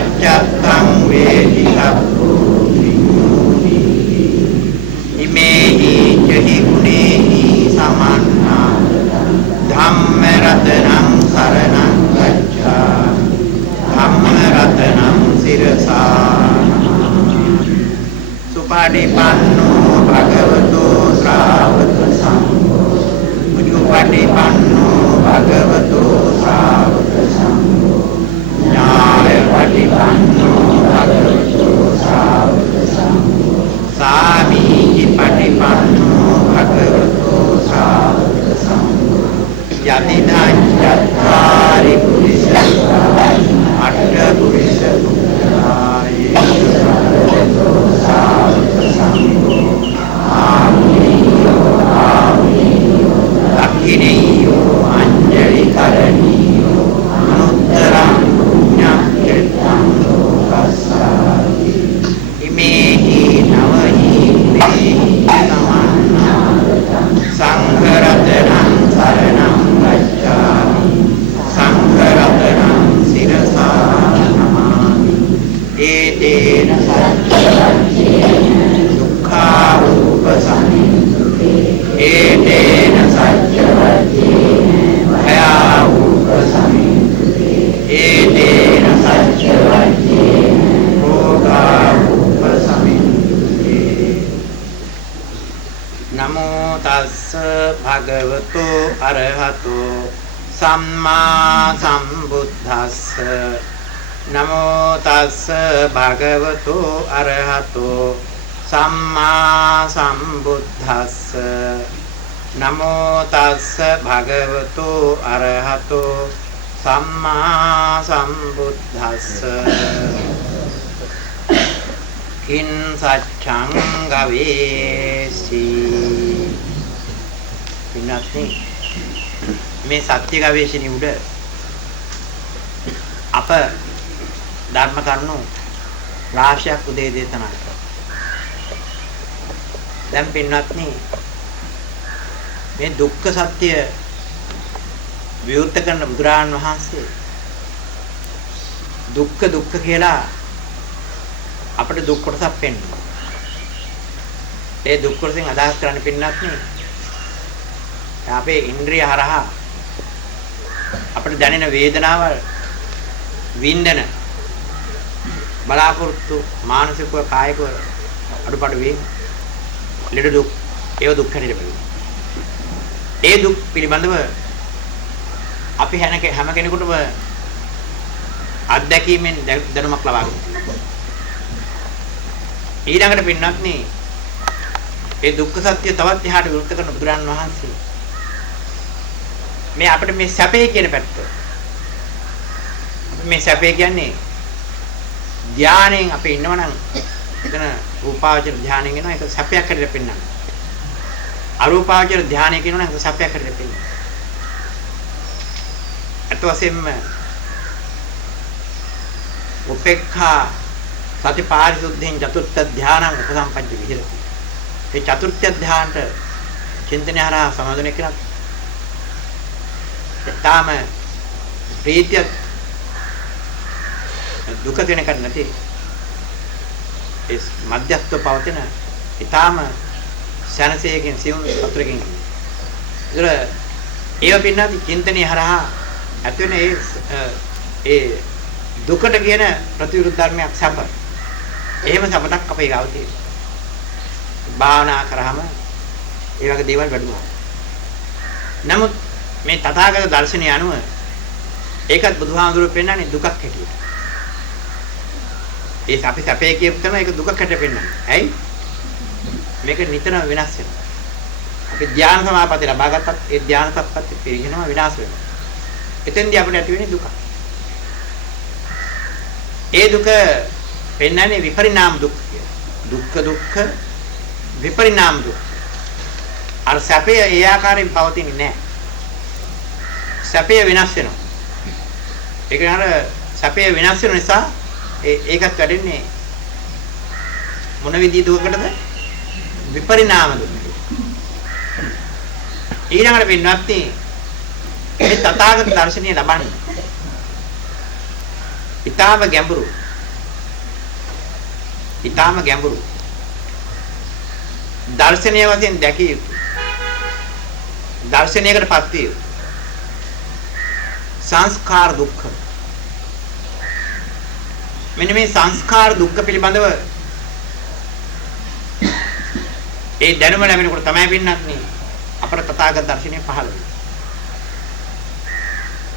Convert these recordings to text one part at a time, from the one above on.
පච්චත්තං වේදි සබ්බෝ විඤ්ඤෝති ඉමේහි චහි ගුණේහි සමන්නා ධම්ම රතනං සරණං ගච්ඡාමි ධම්ම රතනං සිරසා සුපටිපන්නෝ භගවතු ශ්‍රාවක සංඝෝ උපටිපන්නෝ භගවතු ශ්‍රාවක සංඝෝ ඥාය පටිපන්නෝ භගවතු ශ්‍රාවක සංඝෝ සාමීචි පටිපන්නෝ භගවතු ශ්‍රාවක සංඝෝ යතිදං චත්තාරි පුරිසං අට්ඨ පුරිස පුත්‍රායේ භගවතු ශ්‍රාවක සංඝෝ ආමේයෝ දක්ඛිනේයෝ අංජලි කරණීයෝ අනුත්තරං පුඤ්ඤං කෙත්තං ලෝකස්සාති ඉමේහි නවහි මේහි සමන්නා සංඝ රතනං සරණං ගච්ඡාමි සංඝ රතනං සිරසා නමාමි ඒතේන සච්චවච්චේන දුක්ඛා උපසමින්තුතේ ඒතේන සච්චවච්චේන භයා උපසමින්තුතේ ඒතේන සච්චවච්චේන භෝගා උපසමින්තුතේ නමෝ තස්ස භගවතු අරහතෝ සම්මා සම්බුද්දස්ස නමෝ තස්ස භගවතු අරහතෝ සම්මා සම්බුද්දස්ස නමෝ තස්ස භගවතු අරහතෝ සම්මා සම්බුද්දස්ස කිං සච්ඡං ගවේසි පින්වත්නි මේ සත්‍ය ගවේෂණය උඩ අප ධර්ම කරුණු රාශියක් උදේ දේශනා කරා. දැන් පින්වත්නි මේ දුක්ඛ සත්‍ය විවෘත කරන බුදුරජාණන් වහන්සේ දුක්ඛ කියලා අපිට දුක් කොටසක් පෙන්වනවා. ඒ දුක් කොටසෙන් අදහස් කරන්නේ පින්වත්නි අපේ ඉන්ද්‍රිය හරහා අපිට දැනෙන වේදනාවල් වින්දන බලාපොරොත්තු මානසිකව කායිකව අඩුපාඩු වීම ලෙඩ දුක් ඒව දුක් හැටියට බලනවා. ඒ දුක් පිළිබඳව අපි හැම කෙනෙකුටම අත්දැකීමෙන් දැනුමක් ලබා ගන්නවා. ඊළඟට පින්නක්නේ ඒ දුක්ඛ සත්‍ය තවත් එහාට විවෘත කරන බුදුරන් වහන්සේ මේ අපිට මේ සැපේ කියන පැත්ත මේ සැපේ කියන්නේ ධානයෙන් අපි ඉන්නවනම් එතන රූපාවචර ධානයෙන් එනවා ඒක සැපයක් හැටියට පෙන්වනවා. අරූපාවචර ධානය කියනවනම් ඒක සැපයක් හැටියට පෙන්වනවා. අත වශයෙන්ම උපේක්ඛා සති පාරිශුද්ධෙන් චතුර්ථ ධානං උපසම්පජ්ජ විහෙරති. ඒ චතුර්ථ ධානට චින්තනය හරහා සමාදනය කරලා තාම ප්‍රීතිය දුක කෙනෙක් නැති ඒ මධ්‍යස්ථ පවතින ඊටාම ශානසයෙන් සිවුම් පත්‍රකින් ඉතල ඒව පින්නත් චින්තනය හරහා ඇති වෙන ඒ දුකට කියන ප්‍රතිවිරුද්ධ ධර්මයක් සැප. එහෙම සැපක් අපේ ගාව තියෙනවා. භාවනා කරාම ඒ වගේ දේවල් වැඩිවෙනවා. නමුත් මේ තථාගත දර්ශනය අනුව ඒකත් බුදුහාමුදුරුවෝ පෙන්නන්නේ දුකක් හැටියට. ඒ අපි සැපේ කියපු තමයි ඒක දුකක් හැටියට පෙන්නන්නේ. ඇයි? මේක නිතර වෙනස් වෙනවා. අපි ධ්‍යාන සමාපatti ලබා ගත්තත් ඒ ධ්‍යාන සම්පatti පිරිනවනවා විනාශ වෙනවා. එතෙන්දී අපිට ඇති වෙන්නේ දුක. ඒ දුක පෙන්නන්නේ විපරිණාම දුක් කියලා. දුක්ඛ විපරිණාම දුක්. අර සැපේ ඒ ආකාරයෙන් පවතින්නේ නැහැ. සැපේ වෙනස් වෙනවා. ඒක නේද සැපේ වෙනස් වෙන නිසා ඒකත් වැඩෙන්නේ මොන විදිහේ දුකකටද? විපරිණාම දුක. ඊළඟට වෙන්නත් මේ තථාගත දර්ශනීය ලබන්නේ ඊටාම ගැඹුරු ඊටාම ගැඹුරු. දර්ශනීය වශයෙන් දැකිය යුතු. දර්ශනයකටපත් විය යුතු. සංස්කාර දුක්ඛ. මෙන්න මේ සංස්කාර දුක්ඛ පිළිබඳව ඒ දැනුම ලැබෙනකොට තමයි වෙන්නත් නේ අපර තථාගත දර්ශනය පහළ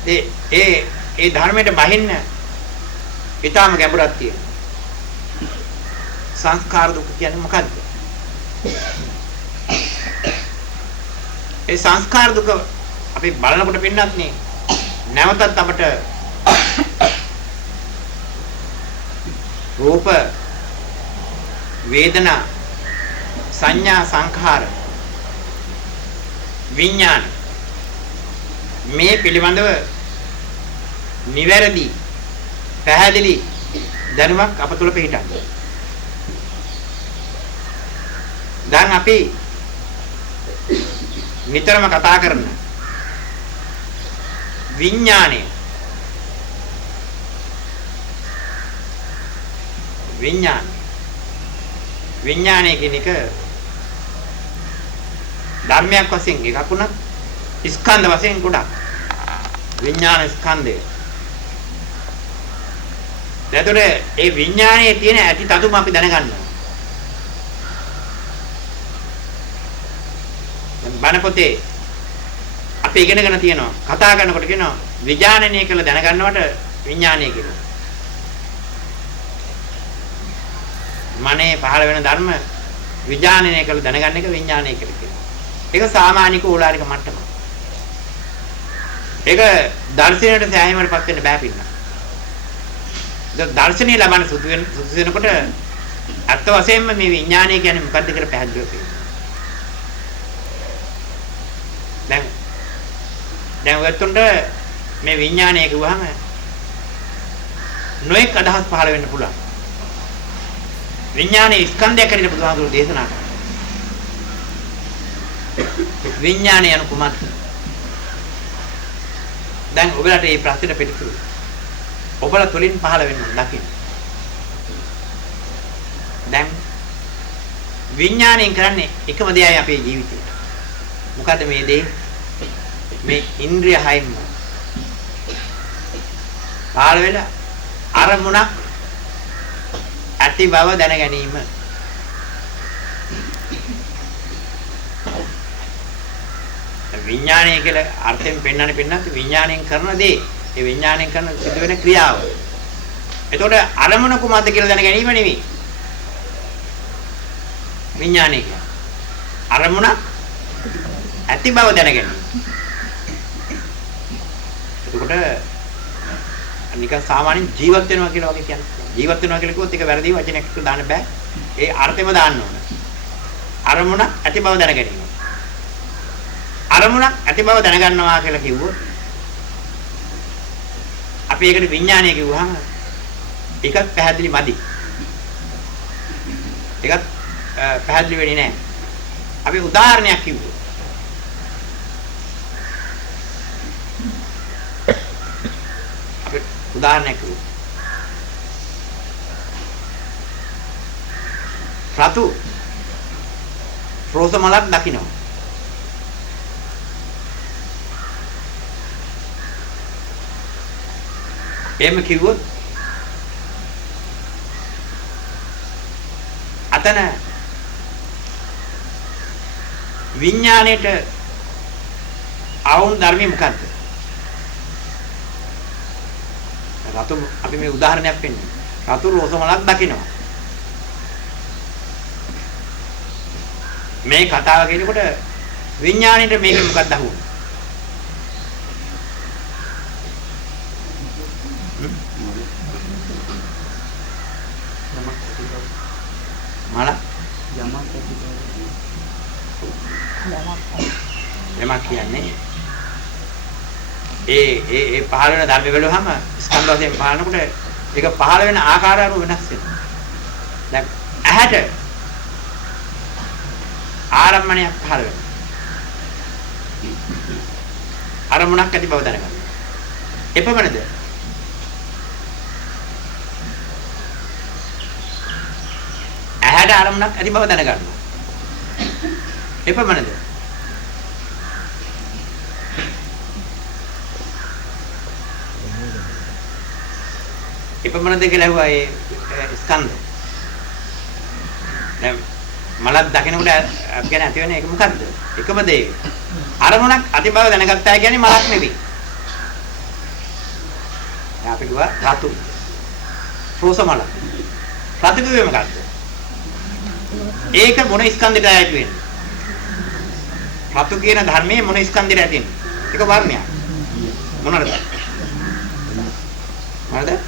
වෙන්නේ. ඒ ධර්මයට බහින්න ඊටාම ගැඹුරක් තියෙනවා. සංස්කාර දුක්ඛ කියන්නේ මොකද්ද? ඒ සංස්කාර දුක අපි බලනකොට වෙන්නත් නේ නැවතත් අපට රූප වේදනා සංඥා සංඛාර විඥාන මේ පිළිබඳව නිවැරදි පැහැදිලි දැනුමක් අප තුළ පිහිටා. දැන් අපි නිතරම කතා කරන විඥානය විඥානය කියන එක ධර්මයක් වශයෙන් එකක් වුණත් ස්කන්ධ වශයෙන් ගොඩක් විඥාන ස්කන්ධය. එතකොට ඒ විඥානයේ තියෙන ඇති තතුම අපි දැනගන්නවා. බණ පොතේ අපි ඉගෙනගෙන තියෙනවා කතා කරනකොට කියනවා විඥානනය කියලා දැනගන්නවට විඥානය කියලා. මනේ පහළ වෙන ධර්ම විඥානනය කියලා දැනගන්න එක විඥානය කියලා කියනවා. ඒක සාමානික ඕලාරික මට්ටම. ඒක දර්ශනයට සෑහීමකටපත් වෙන්න බෑ පින්න. දර්ශනීය ලබන සුදු වෙනකොට අත්ත වශයෙන්ම මේ විඥානය කියන්නේ මොකක්ද කියලා පැහැදිලිව පේනවා. දැන් ඔයතුන්ට මේ විඥානය කිව්වහම නොඑක් අදහස් පහළ වෙන්න පුළුවන්. විඥානයේ ස්කන්ධයක් හැටියට බුදුහාමුදුරුවෝ දේශනා කළා. විඥානය යන කුමක්ද? දැන් ඔබලට මේ ප්‍රශ්නෙට පිළිතුරු ඔබලා තුලින් පහළ වෙන්න දකින්න. දැන් විඥාණයෙන් කරන්නේ එකම දෙයයි අපේ ජීවිතේ. මොකද මේ දේ? මේ ඉන්ද්‍රිය හයින්ම පහළ වෙලා අරමුණක් ඇති බව දැන ගැනීම. විඥානය කියලා අර්ථයෙන් පෙන්වන්නේ විඥාණයෙන් කරන දේ. ඒ විඥාණයෙන් කරන සිදු වෙන ක්‍රියාව. එතකොට අරමුණ කුමක්ද කියලා දැන ගැනීම නෙවෙයි. විඥානය කියන්නේ අරමුණ ඇති බව දැන ගැනීම. එතකොට නිකන් සාමාන්‍යයෙන් ජීවත් වෙනවා කියලා වගේ කියන්නේ. ජීවත් වෙනවා කියලා කිව්වොත් ඒක වැරදි වචනයක් දාන්න බෑ. ඒ අර්ථෙම දාන්න ඕන. අරමුණ ඇති බව දැන ගැනීම. අරමුණක් ඇති බව දැනගන්නවා කියලා කිව්වොත් අපි ඒකට විඥානය කිව්වහම ඒකත් පැහැදිලි මදි. ඒකත් පැහැදිලි වෙන්නේ නැහැ. අපි උදාහරණයක් කිව්වොත් රතු රෝස මලක් දකින්න. එහෙම කිව්වොත් අතන විඥාණයට ආවුන් ධර්මයේ මොකද්ද? රතු අපි මේ උදාහරණයක් පෙන්නනවා. රතු රෝස මලක් දකින්නවා. මේ කතාව කියනකොට විඥාණයට මේක මොකක්ද අහුවෙන්නේ? මල යමක් කියන්නේ ඒ පහළ වෙන ධර්ම වලවම ස්කන්ධ වශයෙන් පහළනකොට ඒක පහළ වෙන ආකාරය අනුව වෙනස් වෙනවා. දැන් ඇහැට ආරම්මණයක් පහළ වෙනවා. අරමුණක් ඇති බව දැනගන්න. එපමණද? එයාට අරමුණක් ඇති බව දැනගන්නවා. එපමණද? එපමණද කියලා ඇහුවා ඒ ස්කන්ධ. දැන් මලක් දකිනකොට අපි කියන්නේ ඇති වෙන එක මොකද්ද? එකම දේ. අරමුණක් ඇති බව දැනගත්තා කියන්නේ මලක් නෙවෙයි. දැන් අපි කිව්වා රතු. රෝස මල. රතු කිව්වේ මොකද්ද? ඒක මොන ස්කන්ධයටද ඇති වෙන්නේ? රතු කියන ධර්මයේ මොන ස්කන්ධයටද ඇති වෙන්නේ? ඒක වර්ණයක්. මොනවාද? මොනවාද?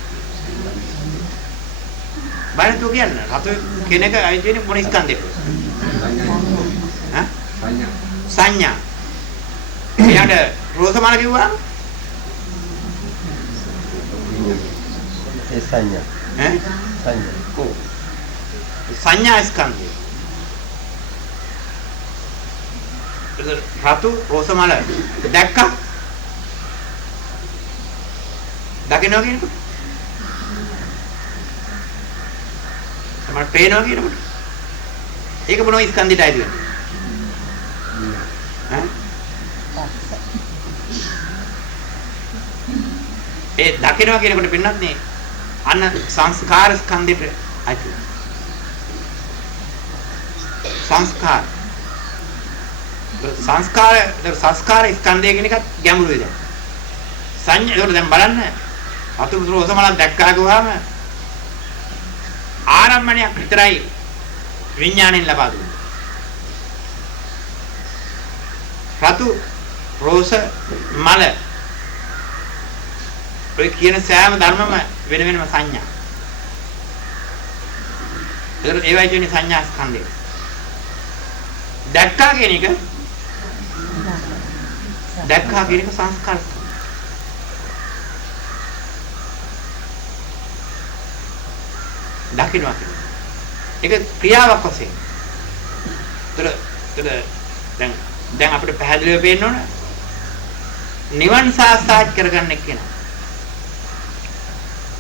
බලන්න තෝ කියන්න. රතු කියන එක ඇති වෙන්නේ මොන ස්කන්ධයටද? සංඥා. එයාට රෝස මල කිව්වා? ඒ සංඥා. සංඥා. කො සංඥා ස්කන්ධය. රතු රෝස මල දැක්කා? දකින්නවා කියනකොට තමයි පේනවා කියනකොට ඒක මොන ස්කන්ධයටයි වෙන්නේ? ඒ දකින්නවා කියනකොට පින්නත් නේ අන්න සංස්කාර ස්කන්ධෙට අයිති. සංස්කාර සංස්කාර ස්කන්ධය කියන එකත් ගැඹුරුයි දැන්. සංඥා ඒකට දැන් බලන්න අතු රෝස මලක් දැක්කා ගුවාම ආරම්භණයක් විතරයි විඥාණයෙන් ලබා දුන්නේ. රතු රෝස මල ඔය කියන සෑම ධර්මම වෙන වෙනම සංඥා. ඒවයි කියන්නේ සංඥා ස්කන්ධය. දැක්කා කියන එක සංස්කාර. දකින්නවා කියන්නේ. ඒක ක්‍රියාවක් වශයෙන්. දැන් අපිට පැහැදිලිව පේන්න ඕන නිවන් සාක්ෂාත් කරගන්න එක්කෙනා.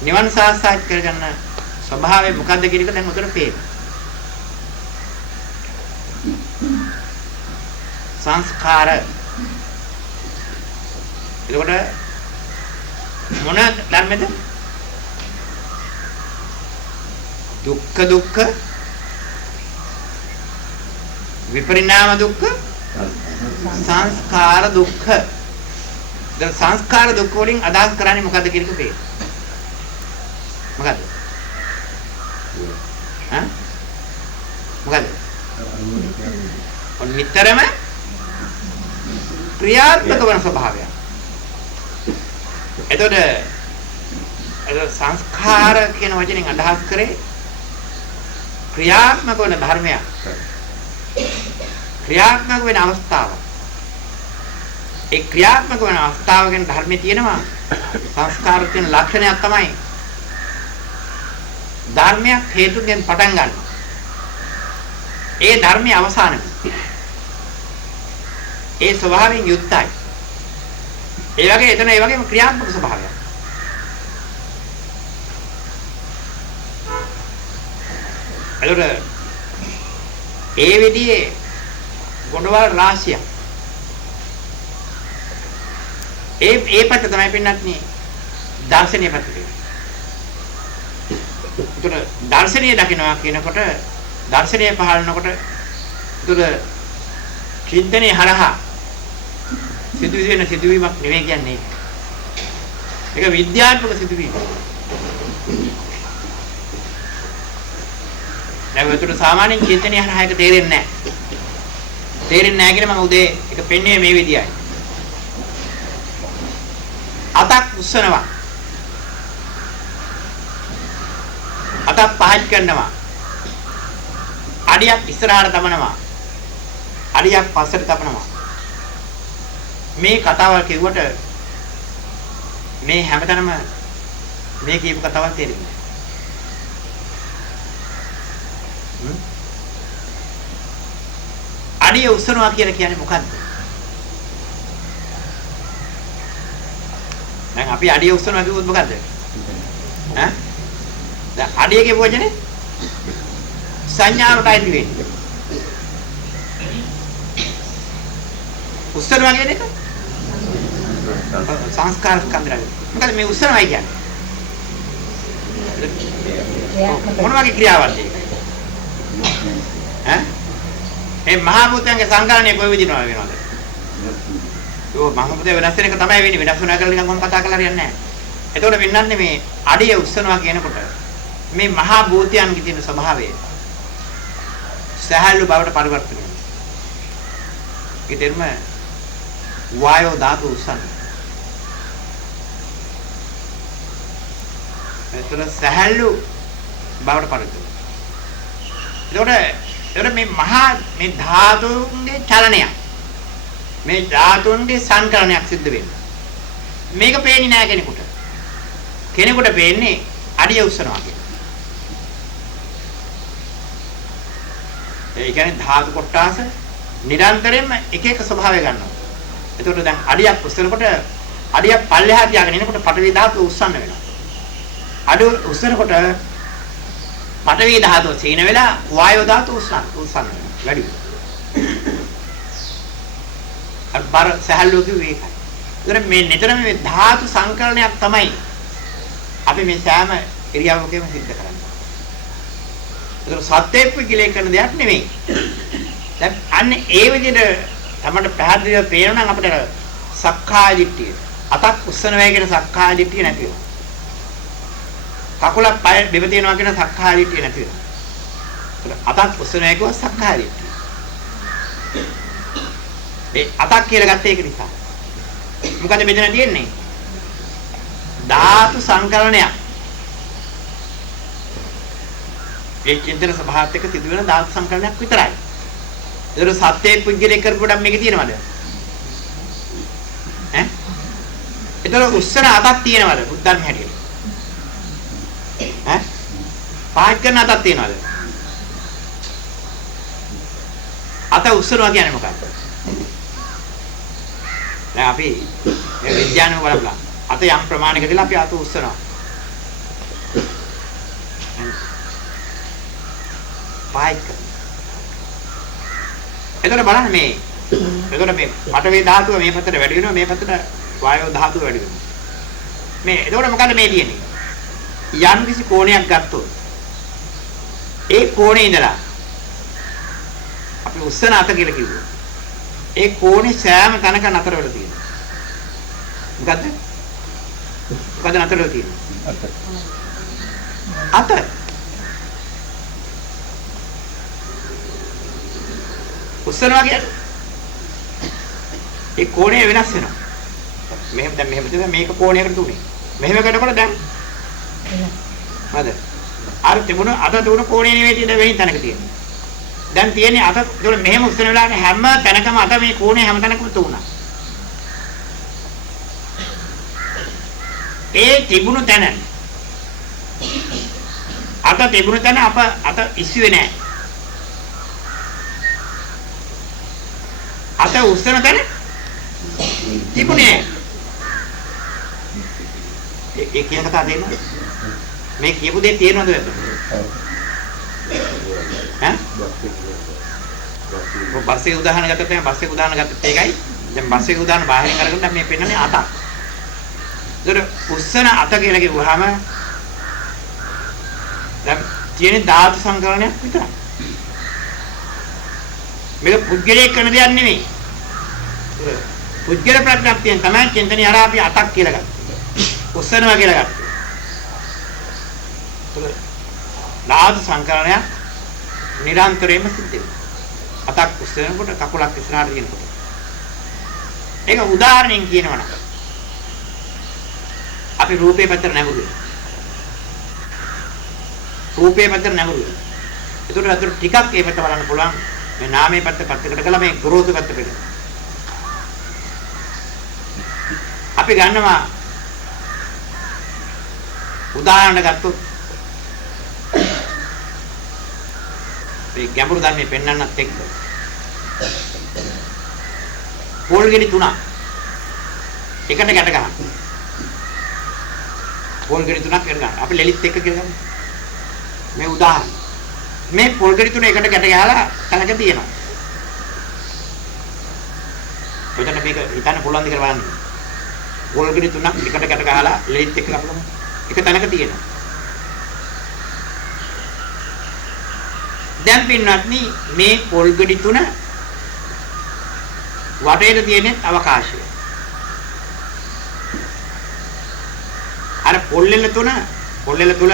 නිවන් සාක්ෂාත් කරගන්න ස්වභාවය මොකද්ද කියන එක දැන් උතන පේනවා. සංස්කාර. එතකොට මොන ධර්මද? දුක්ඛ දුක්ඛ විපරිණාම දුක්ඛ සංස්කාර දුක්ඛ. දැන් සංස්කාර දුක්ඛ වලින් අදහස් කරන්නේ මොකද්ද කියන එක පේනවා. මොකද්ද? මොකද්ද? නිතරම ක්‍රියාත්මක වන ස්වභාවය. එතකොට සංස්කාර කියන වචنين අදහස් කරේ ක්‍රියාත්මක වන ධර්මයක්. ක්‍රියාත්මක වෙන අවස්ථාව. ඒ ක්‍රියාත්මක වෙන අවස්ථාව ගැන ධර්මයේ තියෙනවා සංස්කාර කියන ලක්ෂණයක් තමයි ධර්මයක් හේතුන්ගෙන් පටන් ගන්නවා. ඒ ධර්මයේ අවසානය. ඒ ස්වභාවයෙන් යුක්තයි. ඒ වගේම ක්‍රියාත්මක ස්වභාවයක්. එතකොට ඒ විදිහේ ගොඩවල් රාශියක්. ඒ පැත්ත තමයි පින්නත් නේ දර්ශනීය පැත්ත කියන්නේ. එතකොට දර්ශනීය දකින්නවා කියනකොට දර්ශනීය පහළනකොට එතකොට චින්තනයේ හරහා සිදුවෙන සිදුවීමක් නෙවෙයි කියන්නේ. ඒක විද්‍යාත්මක සිදුවීමක්. දැන් උතුරු සාමාන්‍යයෙන් චින්තනයේ හරහා ඒක තේරෙන්නේ නැහැ. තේරෙන්නේ නැහැ කියන මම උදේ ඒක පෙන්නේ මේ විදියයි. අතක් උස්සනවා. අතක් පහත් කරනවා. අඩියක් ඉස්සරහට තබනවා. අඩියක් පස්සට තබනවා. මේ කතාවල් කිව්වට මේ හැමතැනම මේ කියපු කතාවල් තේරෙන්නේ නැහැ. අඩිය උස්සනවා කියලා කියන්නේ මොකද්ද? දැන් අපි අඩිය උස්සනවා කිව්වොත් මොකද්ද? ඈ? දැන් අඩිය කියපු වචනේ සංඥාවට අයිති වෙන්නේ. උස්සනවා කියන එක සංස්කාර ස්කන්ධය. මොකද මේ උස්සනවායි කියන්නේ? මොන වගේ ක්‍රියාවක්ද ඒක? ඈ? මේ මහා භූතයන්ගේ සංකලනය කොයි විදිහට වෙනවද? ඒ මහා භූතය වෙනස් වෙන එක තමයි වෙන්නේ. වෙනස් වෙනවා කියලා නිකන් කොහොම කතා කරලා හරියන්නේ නැහැ. එතකොට වෙන්නන්නේ මේ අඩිය උස්සනවා කියනකොට මේ මහා භූතයන්ගේ තියෙන ස්වභාවය සහැල්ලු බවට පරිවර්තනය වෙනවා. ඒ දෙර්ම වායෝ ධාතු උස්සන. එතකොට සහැල්ලු බවට පරිවර්තනය. එතකොට මේ මහා මේ ධාතුන්ගේ චලනයක් මේ ධාතුන්ගේ සංකලනයක් සිද්ධ වෙනවා. මේක පේන්නේ නැහැ කෙනෙකුට. කෙනෙකුට පේන්නේ අඩිය උස්සනවා කියන. ඒ කියන්නේ ධාතු කොටස නිරන්තරයෙන්ම එක එක ස්වභාවය ගන්නවා. එතකොට දැන් අඩියක් උස්සනකොට අඩියක් පල්ලෙහා තියාගෙන එනකොට පඨවි ධාතුව උස්සන්න වෙනවා. අඩු උස්සනකොට පඨවි ධාතුව සීන වෙලා වායෝ ධාතුව උස්සන්න වෙනවා. වැඩි. අර බර සහල්ලෝ කිව්වේ ඒකයි. ඒතර මේ නිතරම මේ ධාතු සංකලනයක් තමයි අපි මේ සෑම ඉරියව්වකම සිද්ධ කරන්නේ. ඒතර සත්‍යයක් විගලේ කරන දෙයක් නෙමෙයි. දැන් අන්න ඒ විදිහට තමයි පැහැදිලිව පේනවා නම් අපිට සක්කාය දිට්ඨිය අතක් උස්සනවා කියන සක්කාය දිට්ඨිය නැති වෙනවා. කකුලක් පය බෙව තියනවා කියන සක්කාය දිට්ඨිය නැති වෙනවා. අතක් උස්සනවා කියව සක්කාය දිට්ඨිය. ඒ අතක් කියලා ගත්තේ ඒක නිසා. මොකද මෙතන තියෙන්නේ? ධාතු සංකලනයක්. ඒ චින්තන ස්වභාවත් එක්ක සිදුවෙන ධාතු සංකලනයක් විතරයි. ඒතර සත්‍යයේ පුද්ගලයෙක් කරපුවඩම් මේක තියෙනවද? ඈ? ඒතර උස්සන අතක් තියෙනවද? බුද්ධන් හැටියට. ඈ? පාත් කරන අතක් තියෙනවද? අත උස්සනවා කියන්නේ මොකක්ද? දැන් අපි මේ විද්‍යානුව බලලා අත යම් ප්‍රමාණයක දාලා අපි අත උස්සනවා. පාත් කරනවා. එතකොට බලන්න මේ එතකොට මේ පඨවි ධාතුව මේ පැත්තට වැඩි වෙනවා මේ පැත්තට වායෝ ධාතුව වැඩි වෙනවා මේ එතකොට මොකද මේ තියෙන්නේ යම් කිසි කෝණයක් ගත්තොත් ඒ කෝණේ ඉඳලා අපි උස්සන අත කියලා කිව්වොත් ඒ කෝණේ සෑම තැනක නතර වෙලා තියෙනවා මොකද්ද නතර වෙලා තියෙන්නේ අත උස්සනවා කියන්නේ ඒ කෝණය වෙනස් වෙනවා. මෙහෙම දැන් මෙහෙම තියලා මේක කෝණයකට තුනේ. මෙහෙම කරනකොට දැන් හරිද? අර තිබුණ අත තිබුණ කෝණය නෙවෙයි තියෙන වෙනින් තැනක තියෙන්නේ. දැන් තියෙන්නේ අත ඒතකොට මෙහෙම උස්සන වෙලාවේ හැම තැනකම අත මේ කෝණය හැම තැනකම තුණා. ඒ තිබුණු තැන අත තිබුණු තැන අප අත ඉස්සුවේ නැහැ. අත උස්සන තැන තිබුණේ ඒ කියන කතාව තේරෙනවද මේ කියපු දේ තේරෙනවද ඈ බස් එක උදාහරණ ගත්තත් එහෙනම් බස් එක උදාහරණ ගත්තත් ඒකයි දැන් බස් එක උදාහරණ බාහිරින් අරගෙන මේ පෙන්නන්නේ අතක් ඒතර උස්සන අත කියලා කිව්වහම දැන් තියෙන ධාතු සංකලනයක් විතරයි මේක පුද්ගලයෙක් කරන දෙයක් නෙමෙයි. පුද්ගල ප්‍රඥාප්තියෙන් තමයි චින්තනය හරහා අපි අතක් කියලා ගත්තේ. උස්සනවා කියලා ගත්තේ. ධාතු සංකලනය නිරන්තරයෙන්ම සිද්ධ වෙනවා. අතක් උස්සනකොට කකුලක් ඉස්සරහට ගෙනකොට. ඒක උදාහරණයක් කියනවනම් අපි රූපේ පැත්තට නැගුවේ. රූපේ පැත්තට නැගුවේ. ඒකට අතට ටිකක් ඒ පැත්ත බලන්න පුළුවන්. මේ නාමයේ පැත්ත පැත්තකට කළා මේ ගොරෝසු පැත්ත පිට. අපි ගන්නවා උදාහරණ ගත්තොත් මේ ගැඹුරු ධර්මයේ පෙන්වන්නත් එක්ක පොල් ගෙඩි තුනක් එකට ගැට ගන්න. පොල් ගෙඩි තුනක් එකට ගන්න. අපි ලෙලිත් එක්ක කියලා ගන්න. මේ උදාහරණ. මේ පොල් ගෙඩි තුන එකට ගැට ගහලා තැනක තියෙනවා. ඔතන මේක හිතන්න පුළුවන් ද කියලා බලන්න. පොල් ගෙඩි තුනක් එකට ගැට ගහලා ලෙලිත් එක්ක අපලම එක තැනක තියෙනවා. දැන් පින්වත්නි මේ පොල් ගෙඩි තුන වටේට තියෙන අවකාශය. අර පොල්ලෙල තුල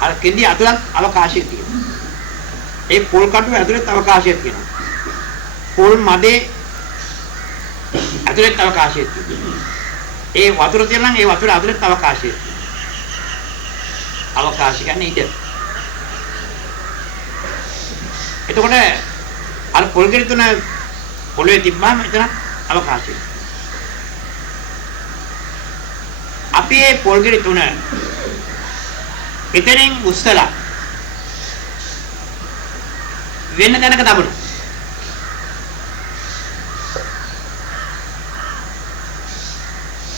අර කෙඳි අතුලත් අවකාශය තියෙනවා. ඒ පොල් කටුවේ ඇතුළෙත් අවකාශය තියෙනවා. පොල් මඩේ ඇතුළෙත් අවකාශය තියෙනවා. ඒ වතුර තියෙනවා නම් ඒ වතුර ඇතුළෙත් අවකාශය තියෙනවා. අවකාශය කියන්නේ ඉඩ. එතකොට අර පොල් ගෙඩි තුන පොළවේ තිබ්බම එතන අවකාශය. අපි මේ පොල් ගෙඩි තුන එතනින් උස්සලා වෙන තැනක තබනවා.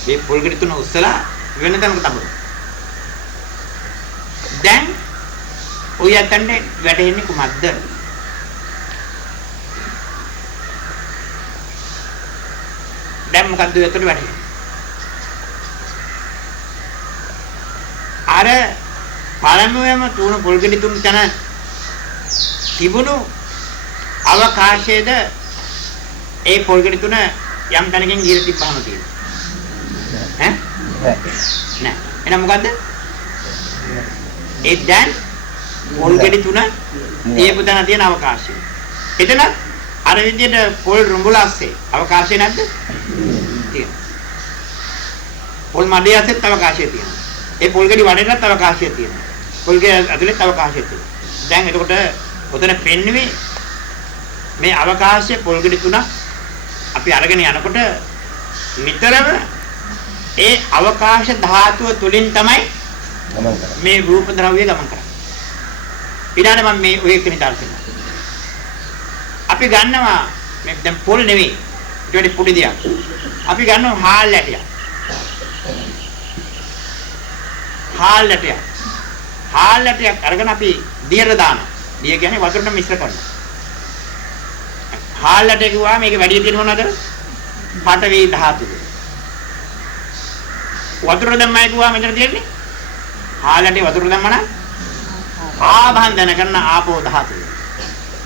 මේ පොල් ගෙඩි තුන උස්සලා වෙන තැනක තබනවා. දැන් ඔය යන්නේ වැටෙන්නේ කුමක්ද? දැන් මොකද්ද එතකොට වැටෙන්නේ? අර පළමුවෙම තුන පොල් ගෙඩි තුන තන තිබුණු අවකාශයේද ඒ පොල් ගෙඩි තුන යම් තැනකින් ගිහලා තිබ්බහම තියෙනවා. ඈ? නෑ. එහෙනම් මොකද්ද? ඒ දැන් පොල් ගෙඩි තුන තියපු තැන තියෙන අවකාශය. එතන අර විදිහට පොල් රුඹුල ASCII අවකාශය නැද්ද? තියෙනවා. පොල් මඩේ ASCIIත් අවකාශය තියෙනවා. ඒ පොල් ගෙඩි වඩේටත් අවකාශය තියෙනවා. පොල් ගෙඩි ඇතුළේත් අවකාශය තියෙනවා. දැන් එතකොට ඔතන පෙන්න්නේ මේ අවකාශයේ පොල් ගෙඩි තුනක් අපි අරගෙන යනකොට නිතරම ඒ අවකාශ ධාතුව තුලින් තමයි මේ රූප ද්‍රව්‍ය ගමන් කරන්නේ. ඊළඟට මම මේ ඔය එක නිදර්ශනයක්. අපි ගන්නවා මේ දැන් පොල් නෙවෙයි. ඊට වඩා පොඩි දෙයක්. අපි ගන්නවා හාල් ඇටයක්. හාල් ඇටයක් අරගෙන අපි දියර දානවා. දිය කියන්නේ වතුරට මිශ්‍ර කරනවා. හාල් ඇටය කිව්වා මේකේ වැඩි තියෙන මොනවද? පඨවි ධාතුව. වතුර දැම්මයි කිව්වා මෙතන තියෙන්නේ. හාල් ඇටේ වතුර දැම්මම ආභන්දන කරන ආපෝ ධාතුව.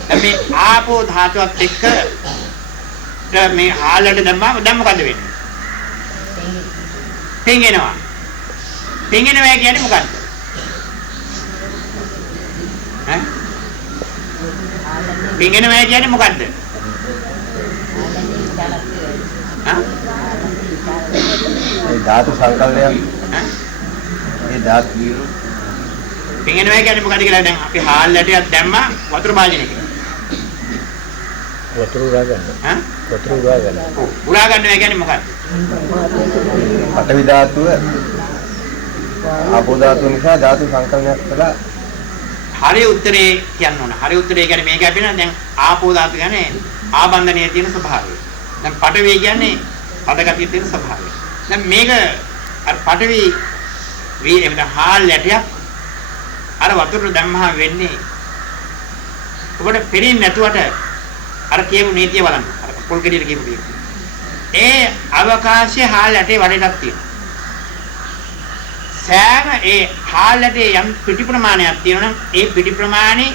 දැන් මේ ආපෝ ධාතුවත් එක්ක මේ හාල් ඇට දැම්මම දැන් මොකද වෙන්නේ? පෙඟෙනවා. පෙඟෙනවා කියන්නේ මොකක්ද? ඈ? පෙඟෙනවා කියන්නේ මොකක්ද? ඈ? ඒ ධාතු සංකල්පය. ඈ? ඒ ධාතු පෙඟෙනවා කියන්නේ මොකක්ද කියලා දැන් අපි හාල් ඇටයක් දැම්මා වතුර භාජනයක. වතුර උරා ගන්න. ඈ? වතුර උරා ගන්න. ඔව් උරා ගන්නවා කියන්නේ මොකක්ද? පඨවි ධාතුව ආපෝ ධාතුව නිසා ධාතු සංකලනයක් කළා. හරි උත්තරේ කියන්න ඕන. හරි උත්තරේ කියන්නේ මේක අපින දැන් ආපෝ ධාතු කියන්නේ ආබන්ධනයේ තියෙන ස්වභාවය. දැන් පඨවි කියන්නේ පදගතියේ තියෙන ස්වභාවය. දැන් මේක අර පඨවි එමෙන්න හාල් ඇටයක් අර වතුර දැම්මම වෙන්නේ ඔබට පෙරෙන්නේ නැතුවට අර කියමු නීතිය බලන්න. අර පොල් ගෙඩියට කියමු නීතිය. ඒ අවකාශයේ හාල් ඇටේ වඩේටක් තියෙනවා. සෑම ඒ හාල් ඇටේ යම් පිටි ප්‍රමාණයක් තියෙනවා නම් ඒ පිටි ප්‍රමාණය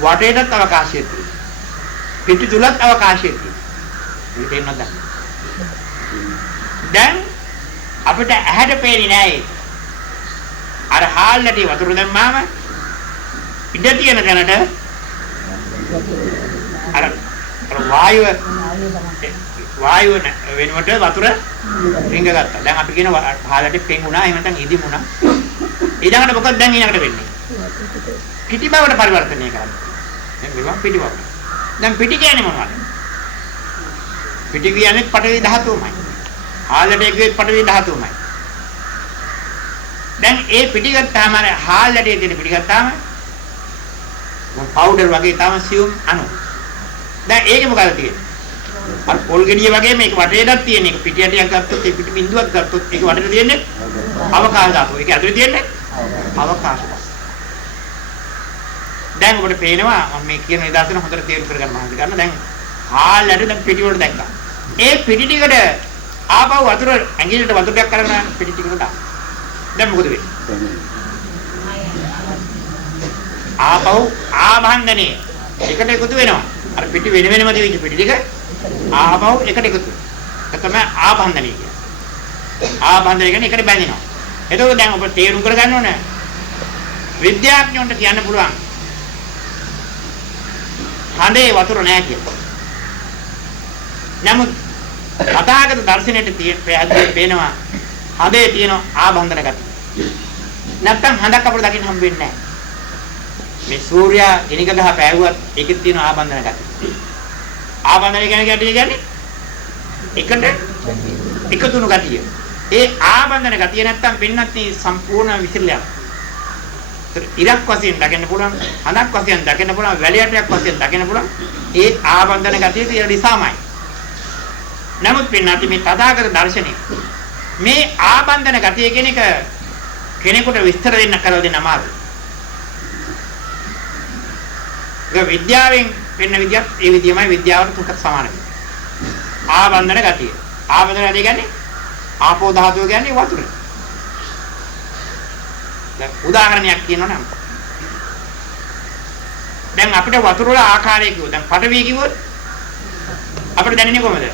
වටේටත් අවකාශය තියෙනවා. පිටි තුලත් අවකාශය තියෙනවා. මේක තේරෙනවද? දැන් අපිට ඇහැට පේන්නේ නැහැ ඒක. අර හාල් ඇටේ වතුර දැම්මාම ඉඩ තියෙන තැනට අර වායුව වෙනුවට වතුර රිංග ගත්තා. දැන් අපි කියන හාල් ඇටේ පෙඟුණා එහෙම නැත්නම් ඉදිමුණා. ඊළඟට මොකද දැන් ඊළඟට වෙන්නේ? පිටි බවට පරිවර්තනය කරනවා. දැන් මේවා පිටි බව. දැන් පිටි කියන්නේ මොනවද? පිටි කියන්නේ පඨවි ධාතුවමයි. හාල් ඇටේ කිව්වෙත් පඨවි ධාතුවමයි. දැන් ඒ පිටි ගත්තාම හාල් ඇටේ තියෙන පිටි ගත්තාම පවුඩර් වගේ තාම සියුම් අණු. දැන් ඒකේ මොකද තියෙන්නේ? අර පොල් ගෙඩිය වගේ මේක වටේටත් තියෙන එක පිටියටයක් ගත්තොත් ඒ පිටි බිඳුවක් ගත්තොත් ඒක වටේට තියෙන්නේ අවකාශ ධාතුව. ඒක ඇතුලේ තියෙන්නේ අවකාශ ධාතුව. දැන් ඔබට පේනවා මම මේ කියන නිදර්ශන හොඳට තේරුම් කරගන්න මහන්සි ගන්න. දැන් හාල්ලට දැන් පිටි වලට දැක්කා. ඒ පිටි ටිකට ආපහු වතුර ඇඟිල්ලට වතුර ටිකක් කරගෙන පිටි ටිකට දාන්න. දැන් මොකද වෙන්නේ? ආපහු ආභන්දනේ එකට එකතු වෙනවා. අර පිටි වෙන වෙනම තියෙන පිටි ටික ආපහු එකට එකතු වෙනවා. ඒක තමයි ආභන්දනේ කියන්නේ. ආභන්දනේ කියන්නේ එකට බැඳෙනවා. එතකොට දැන් ඔබ තේරුම් කරගන්න ඕනේ. විද්‍යාඥයන්ට කියන්න පුළුවන් හඳේ වතුර නැහැ කියලා. නමුත් කථාගත දර්ශනයේ පැහැදිලිව පේනවා හඳේ තියෙන ආභන්දන ගතිය. නැත්තම් හඳක් අපිට දකින්න හම්බ වෙන්නේ නැහැ. මේ සූර්යා එනික ගහ පෑවුවත් ඒකෙත් තියෙන ආබන්ධන ගතිය. ආබන්ධන කියන්නේ එකට එකතුණු ගතිය. ඒ ආබන්ධන ගතිය නැත්තම් වෙන්නත් සම්පූර්ණ විසිරලා. ඉරක් වශයෙන් දකින්න පුළුවන්, හඳක් වශයෙන් දකින්න පුළුවන්, වැලියටයක් වශයෙන් දකින්න පුළුවන්. ඒ ආබන්ධන ගතිය තියෙන නිසාමයි. නමුත් වෙන්නත් මේ තථාගත දර්ශනේ මේ ආබන්ධන ගතිය කියන එක කෙනෙකුට විස්තර දෙන්න කරලා දෙන්න අමාරුයි. ඒ විද්‍යාවෙන් වෙන විදියක් ඒ විදියමයි විද්‍යාවට තුනක් සමාන වෙන්නේ. ආබන්ධන ගතිය. ආබන්ධන ගතිය කියන්නේ ආපෝ ධාතුව කියන්නේ වතුර. දැන් උදාහරණයක් කියනවනම් දැන් අපිට වතුර වල ආකාරය කිව්වොත් දැන් පඨවි කිව්වොත් අපිට දැනෙන්නේ කොහමද?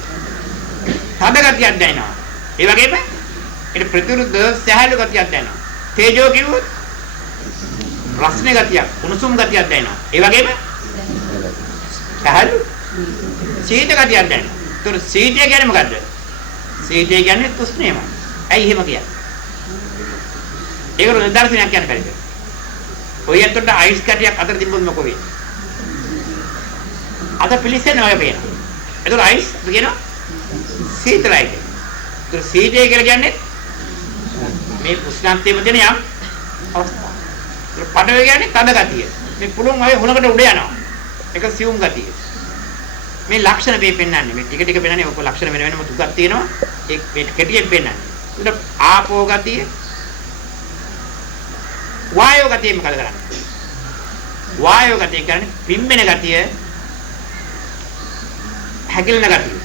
තද ගතියක් දැනෙනවා. ඒ වගේම ඒක ප්‍රතිවිරුද්ධ සහැල්ලු ගතියක් දැනෙනවා. තේජෝ කිව්වොත් රස්නේ ගතියක්, උණුසුම් ගතියක් දැනෙනවා. ඒ වගේම සහැල්ලු සීත ගතියක් දැනෙනවා. ඒතර සීතය කියන්නේ මොකද්ද? සීතය කියන්නේ උෂ්ණයමයි. ඇයි එහෙම කියන්නේ? ඒක නිදර්ශනයක් කියන්න බැරිද? ඔය ඇත්තට අයිස් කැටියක් අතර තිබ්බොත් මොකෝ වෙන්නේ? අත පිලිසෙන ඔය පේනවා. ඒතර අයිස් කියනවා සීතලයි කියන්නේ. ඒතර සීතය කියලා කියන්නේ මේ උෂ්ණත්වයේ තියෙන යම් අවස්ථාවක්. ඒක පඩව කියන්නේ තද ගතිය. මේ පුළුන් ඔය හුලකට උඩ යනවා. ඒක සියුම් ගතිය. මේ ලක්ෂණ මේ පෙන්වන්නේ. මේ ටික ටික පෙන්වන්නේ ඔක ලක්ෂණ වෙන වෙනම තුනක් තියෙනවා. ඒ කෙටියෙන් පෙන්වන්නේ. ඒක ආපෝ ගතිය. වායෝ ගතිය මොකද කරන්නේ? වායෝ ගතිය කියන්නේ පිම්බෙන ගතිය, හැකිලෙන ගතිය,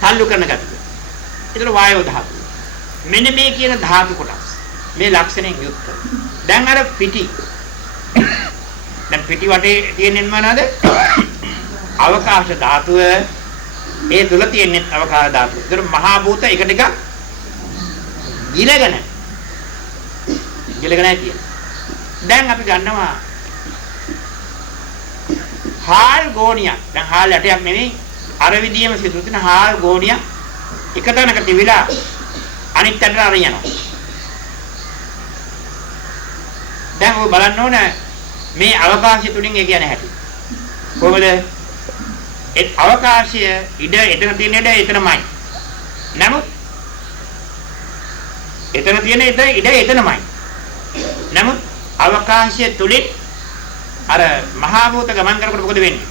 තල්ලු කරන ගතිය. ඒතර වායෝ ධාතුව. මෙන්න මේ කියන ධාතු කොටස්. මේ ලක්ෂණයෙන් යුක්ත. දැන් අර පිටි. දැන් පිටි වටේ තියෙන්නේ මොනවද? අවකාශ ධාතුව. ඒ තුල තියෙන්නේ අවකාශ ධාතුව. ඒතර මහා භූත එක ටිකක් ගිලගෙන තියෙනවා. දැන් අපි ගන්නවා හාල් ගෝණියක්. දැන් හාල් ඇටයක් නෙවෙයි අර විදියම සිදුව තියෙන හාල් ගෝණියක් එක තැනක තිබිලා අනිත් තැනට අරින් යනවා. දැන් ඔය බලන්න ඕන මේ අවකාශය තුලින් ඒ කියන්නේ හැටි. කොහොමද? ඒ අවකාශය ඉඩ එතන තියෙන ඉඩ එතනමයි. නමුත් එතන තියෙන ඉඩ එතනමයි. නමුත් අවකාශය තුලින් අර මහා භූත ගමන් කරනකොට මොකද වෙන්නේ?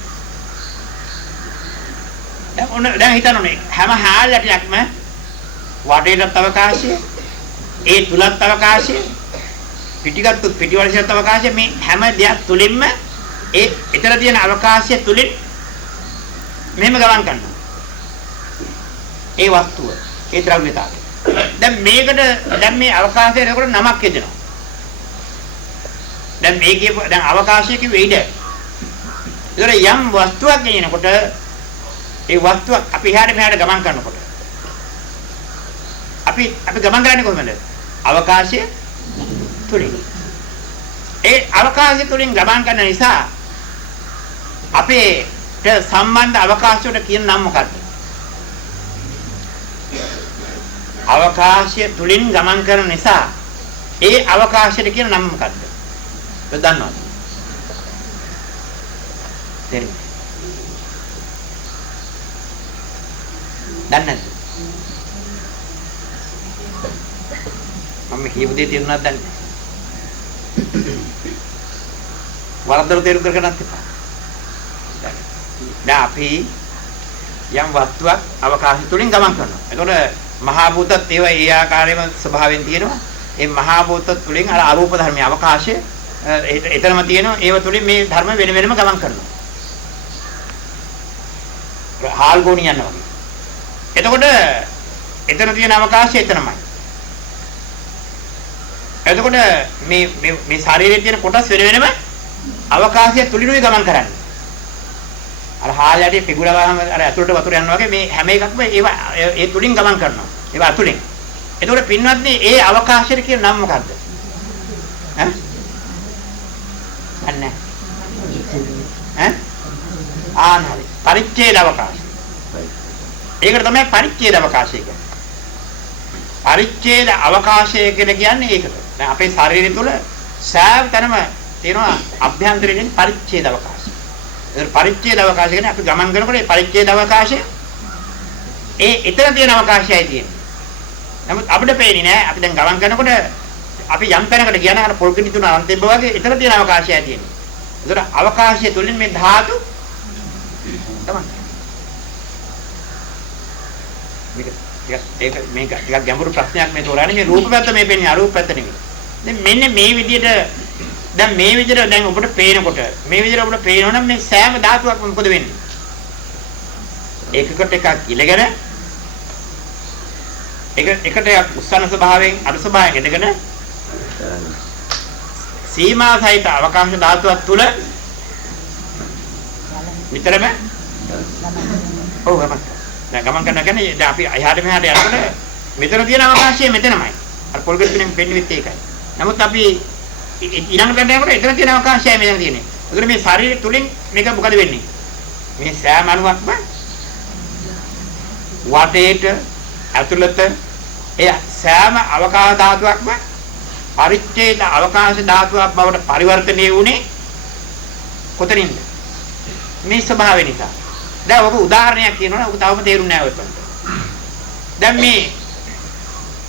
දැන් හිතන්න ඕනේ හැම හාල් ඇටයක්ම වටේටත් අවකාශය, ඒ තුලත් අවකාශය, පිටිගත්තුත් පිටිවලසත් අවකාශය, මේ හැම දෙයක් තුලින්ම ඒ එතන තියෙන අවකාශය තුලින් මෙහෙම ගමන් කරනවා. ඒ වස්තුව, ඒ ද්‍රව්‍යතාවය. දැන් මේකට දැන් මේ අවකාශය එනකොට නමක් යෙදෙනවා. දැන් මේ කියපු දැන් අවකාශය කිව්වේ ඉඩ. ඒතර යම් වස්තුවක් ගෙනනකොට ඒ වස්තුව අපි එහාට මෙහාට ගමන් කරනකොට අපි ගමන් කරන්නේ කොහොමද? අවකාශය තුලින්. ඒ අවකාශය තුලින් ගමන් කරන නිසා අපේට සම්බන්ධ අවකාශයට කියන නම මොකක්ද? අවකාශය තුලින් ගමන් කරන නිසා ඒ අවකාශයට කියන නම මොකක්ද? ඔය දන්නවද? තේරෙන්නේ? දන්නේ නැද්ද? මම කියපු දේ තේරුණාද දන්නේ? වරද්දට තේරුම් කරගන්නත් එපා. දැන් අපි යම් වස්තුවක් අවකාශය තුලින් ගමන් කරනවා. ඒතකොට මහා භූතත් ඒවා ඒ ආකාරයෙන්ම ස්වභාවයෙන් තියෙනවා. ඒ මහා භූත තුලින් අර අරූප ධර්මයේ අවකාශය එතරම් තියෙනවා ඒව තුලින් මේ ධර්ම වෙන වෙනම ගමන් කරනවා. හාල් ගෝණි යනවා වගේ. එතකොට එතන තියෙන අවකාශය එතනමයි. එතකොට මේ ශරීරයේ තියෙන කොටස් වෙන වෙනම අවකාශය තුලිනුයි ගමන් කරන්නේ. අර හාල් යටි පිගුරවහම අර ඇතුළට වතුර යනවා වගේ මේ හැම එකක්ම ඒ තුලින් ගමන් කරනවා. ඒවා අතුලින්. එතකොට පින්වත්නි ඒ අවකාශයට කියන නම මොකද්ද? ඈ? අන්න. ඈ? ආනහරි. පරිච්ඡේද අවකාශය. ඒකට තමයි පරිච්ඡේද අවකාශය කියන්නේ. පරිච්ඡේද අවකාශය කියලා කියන්නේ ඒකට. දැන් අපේ ශරීරය තුළ සෑම තැනම තියෙනවා අභ්‍යන්තරයෙන් පරිච්ඡේද අවකාශය. ඒ පරිච්ඡේද අවකාශය කියන්නේ අපි ගමන් කරනකොට ඒ පරිච්ඡේද අවකාශය එතන තියෙන අවකාශයයි තියෙන්නේ. නමුත් අපිට පේන්නේ නැහැ. අපි දැන් ගමන් කරනකොට අපි යම් තැනකට ගියා නම් අර පොල් කිනි තුන අන්තිම භාගයේ එතන තියෙන අවකාශයයි තියෙන්නේ. ඒතර අවකාශය තුලින් මේ ධාතු ගමන් මේක ටිකක් ගැඹුරු ප්‍රශ්නයක් මේ තෝරන්නේ. මේ රූප පැත්ත මේ පේන්නේ අරූප පැත්ත නෙමෙයි. දැන් මෙන්න මේ විදිහට දැන් ඔබට පේනකොට මේ විදිහට ඔබට පේනවනම් මේ සෑම ධාතුවක්ම මොකද වෙන්නේ? එකකට එකක් ඉලගෙන එකට උස්සන ස්වභාවයෙන් අර ස්වභාවයෙන් එදගෙන සීමා සහිත අවකාශ ධාතුවක් තුල නිතරම දැන් ගමන් කරනවා කියන්නේ දැන් අපි එහාට මෙහාට යනකොට මෙතන තියෙන අවකාශය මෙතනමයි. අර පොල් ගෙඩියෙන් පෙන්වෙත් ඒකයි. නමුත් අපි ඊළඟට යනකොට එතන තියෙන අවකාශයයි මෙතන තියෙන්නේ. ඒකට මේ ශරීරය තුලින් මේක මොකද වෙන්නේ? මේ සෑම අණුවක්ම වටේට ඇතුළත එය සෑම අවකාශ ධාතුවක්ම පරිච්ඡේද අවකාශ ධාතුවක් බවට පරිවර්තනය වුණේ කොතනින්ද? මේ ස්වභාවය නිසා. දැන් ඔබ උදාහරණයක් කියනවනේ ඔබ තවම තේරුන්නේ නැහැ ඔතනට. දැන්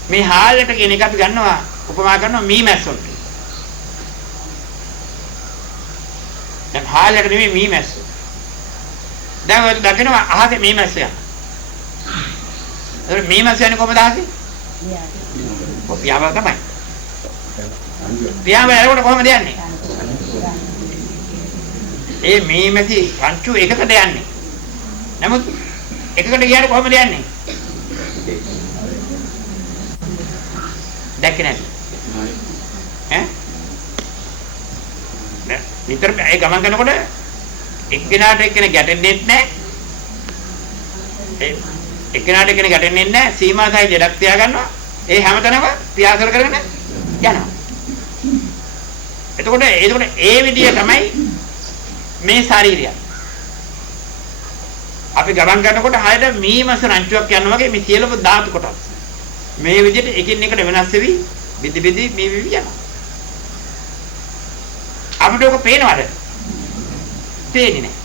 මේ හාල්ලට කියන එක අපි ගන්නවා උපමා කරනවා මී මැස්සොන්ට. දැන් හාල්ලට නෙමෙයි මී මැස්සෝ. දැන් ඔය දකිනවා අහසේ මී මැස්සෝ යනවා. ඒක මී මැස්සෝ යන්නේ කොහමද අහසේ? පියාඹ තමයි. පියාඹ යනකොට කොහමද යන්නේ? ඒ මී මැසි රංචු එකකට යන්නේ. නමුත් එකකට ගියාට කොහමද යන්නේ? දැක්කේ නැද්ද? ඈ? නිතර ඒ ගමන් කරනකොට එක්කෙනාට එක්කෙනා ගැටෙන්නේ නැහැ. එක්කෙනාට එක්කෙනා ගැටෙන්නේ නැහැ. සීමා සහිත දෙයක් තියාගන්නවා. ඒ හැමතැනම පියාසල කරගෙන යනවා. එතකොට ඒ විදිය තමයි මේ ශරීරය. අපි ගමන් කරනකොට හයද මීමස රංචුවක් යනවා වගේ මේ සියලුම ධාතු කොටස් මේ විදිහට එකින් එකට වෙනස් වෙවි බිදි මේ යනවා. අපිට ඔක පේනවද? පේන්නේ නැහැ.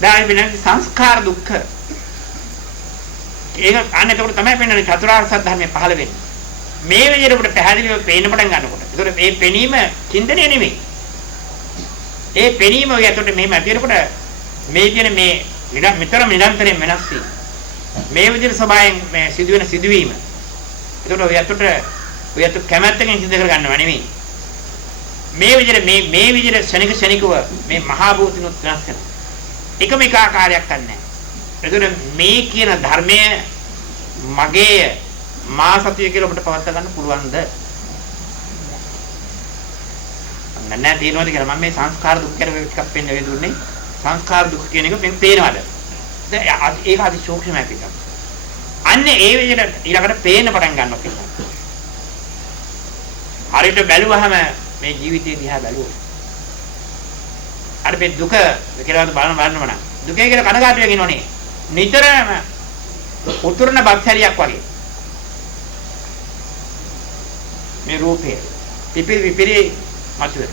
දැන් වෙන සංස්කාර දුක්ඛ ඒක අන්න එතකොට තමයි පේන්නේ චතුරාර්ය සත්‍ය ධර්මයේ පහළ වෙන්නේ. මේ විදිහට අපිට පැහැදිලිව පේන්න පටන් ගන්නකොට. ඒතකොට මේ පෙනීම චින්තනය නෙමෙයි. ඒ පෙනීම ඔය ඇතුළට මෙහෙම ඇතිවෙනකොට මේ කියන මේ නිතරම නිරන්තරයෙන් වෙනස් වී මේ විදිහට සබයෙන් මේ සිදුවෙන සිදුවීම. ඒතකොට ඔය ඇතුළට කැමැත්තකින් සිදු කර ගන්නව නෙමෙයි. මේ විදිහට ශනිකව මේ මහා භූතිනුත් වෙනස් වෙනවා. එකම එක ආකාරයක් නැහැ. ඒතකොට මේ කියන ධර්මය මගේ මා සතිය කියලා ඔබට පවත් ගන්න පුළුවන්ද? නැහැ තියෙනවද කියලා මම මේ සංස්කාර දුක් කියලා ටිකක් පෙන්න වෙ දුන්නේ. සංස්කාර දුක් කියන එක මේ පේනවද? දැන් ඒක අති සූක්ෂමයි පිටක්. අන්නේ ඒ විදිහට ඊළඟට පේන්න පටන් ගන්නවා කියලා. හරියට බැලුවහම මේ ජීවිතය දිහා බැලුවොත් අර මේ දුක කියලාවත් බලන්නම නම් දුකේ කියලා කනගාටු වෙගෙන ඉන්නෝනේ. නිතරම උතුරන බක්සරියක් වගේ. මේ රූපය පිපිරි මතුවේ.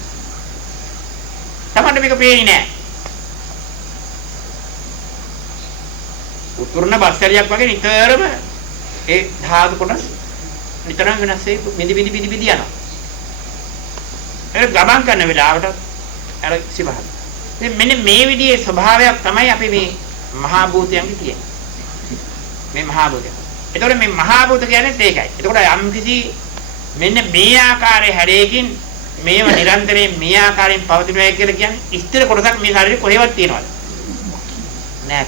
තමන්න මේක පේන්නේ නැහැ. උතුරන බක්සරියක් වගේ නිතරම ඒ ධාතු කොටස් නිතරම වෙනස් වෙයි මිදි යනවා. ඒක ගමන් කරන වෙලාවට අර සිවහන. මෙන්න මේ විදිහේ ස්වභාවයක් තමයි අපි මේ මහා භූතයන්ගේ තියෙන්නේ. මේ මහා භූතය. එතකොට මේ මහා භූත කියන්නේ ඒකයි. එතකොට යම් කිසි මෙන්න මේ ආකාරයේ හැඩයකින් මේව නිරන්තරයෙන් මේ ආකාරයෙන් පවතිනවා කියලා කියන්නේ ස්ථිර කොටසක් මේ ශරීරේ කොහෙවත් තියනවද? නැහැ.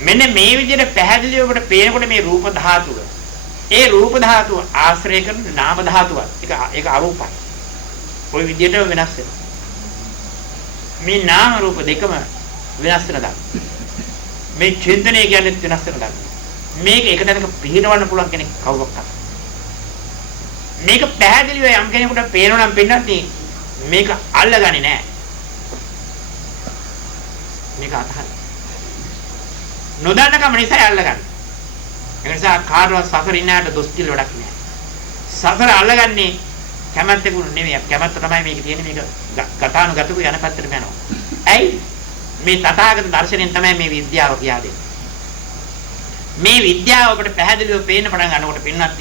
මෙන්න මේ විදිහට පැහැදිලිව ඔබට පේනකොට මේ රූප ධාතුව. ඒ රූප ධාතුව ආශ්‍රය කරන නාම ධාතුවක්. ඒක අරූපයි. ওই විදිහට වෙනස් වෙනවා. මේ නාම රූප දෙකම වෙනස් වෙනවා. මේ චින්තනය කියන්නේ වෙනස් වෙනවා. මේක එක තැනක පිළිනවන්න පුළුවන් කෙනෙක් කවුරක්වත්. මේක පැහැදිලිව යම් කෙනෙකුට පේනවා නම් පෙන්නත් මේක අල්ලගන්නේ නැහැ. මේක අතහරින්න. නොදන්නකම නිසා අල්ලගන්න. ඒ නිසා කාටවත් සසර ඉන්නට දොස් කිල් වැඩක් නැහැ. සසර අල්ලගන්නේ කැමැත්තකුත් නෙමෙයි. කැමැත්ත තමයි මේක තියෙන්නේ. මේක ගතානුගතව යන පැත්තටම යනවා. ඇයි? මේ තථාගත දර්ශනයෙන් තමයි මේ විද්‍යාව කියා දෙන්නේ. මේ විද්‍යාව අපිට පැහැදිලිව පේන්න පටන් ගන්නකොට පින්නත්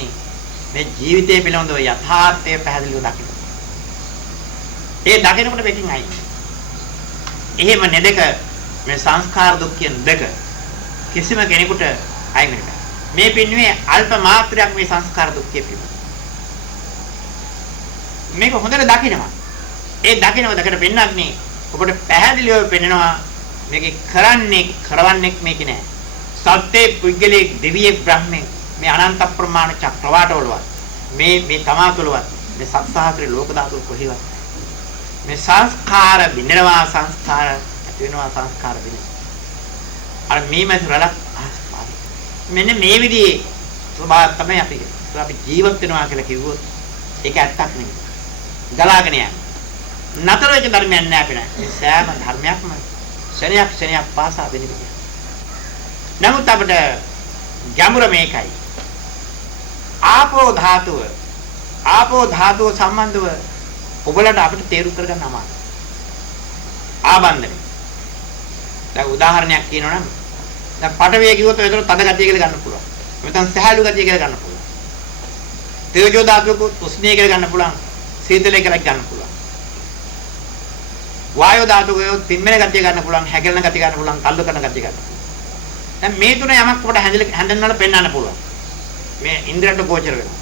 මේ ජීවිතය පිළිබඳව යථාර්ථය පැහැදිලිව දකින්න. ඒ දකිනකොට මේකෙන් අයින්. එහෙම නෙදක මේ සංස්කාර දුක් කියන දෙක කිසිම කෙනෙකුට අයින් වෙන්නේ නැහැ. මේ පින්නුවේ අල්ප මාත්‍රයක් මේ සංස්කාර දුක්ඛය පිළිබඳ. මේක හොඳට දකිනවා. ඒ දකිනකොට පින්නත් ඔබට පැහැදිලිව පෙනෙනවා මේක කරන්නේ කරවන්නේ මේක නෑ. සත්‍යේ පුද්ගලයේ දෙවියෙක් බ්‍රහ්මෙක් මේ අනන්ත ප්‍රමාණ චක්‍රවාටවලවත් මේ තමා තුළවත් මේ සත්සහතරේ ලෝක ධාතුව කොහෙවත් මේ සංස්කාර බිඳනවා සංස්කාර ඇති වෙනවා සංස්කාර බිඳෙනවා. අර මේ මැදරලක් මෙන්න මේ විදිහේ ස්වභාවය තමයි අපි ජීවත් වෙනවා කියලා කිව්වොත් ඒක ඇත්තක් නෙමෙයි. ගලාගෙන යන නතර වෙච්ච ධර්මයක් නෑ අපේ නෑ. මේ සෑම ධර්මයක්ම ශරණයක් පාසා වෙන විදිය. නමුත් අපිට ගැඹුර මේකයි. ආපෝ ධාතුව සම්බන්ධව ඔබලට අපිට තේරුම් කරගන්න අමාරුයි. ආබන්ධනේ. දැන් උදාහරණයක් කියනවනම් දැන් පටවිය කිව්වොත් ඒතර තද ගතිය කියලා ගන්න පුළුවන්. නැත්නම් සහැල්ලු ගතිය කියලා ගන්න පුළුවන්. තේජෝ ධාතුවක උෂ්ණය කියලා ගන්න පුළුවන්. සීතලය කියලා ගන්න පුළුවන්. වායෝ ධාතුවක පිම්මෙන ගතිය ගන්න පුළුවන්, හැකලන ගතිය ගන්න පුළුවන්, කල්ලු කරන ගතිය ගන්න. දැන් මේ තුන යමක් ඔබට හැඳින්වන්න පෙන්වන්න පුළුවන්. මේ ඉන්ද්‍රයට ගෝචර වෙනවා.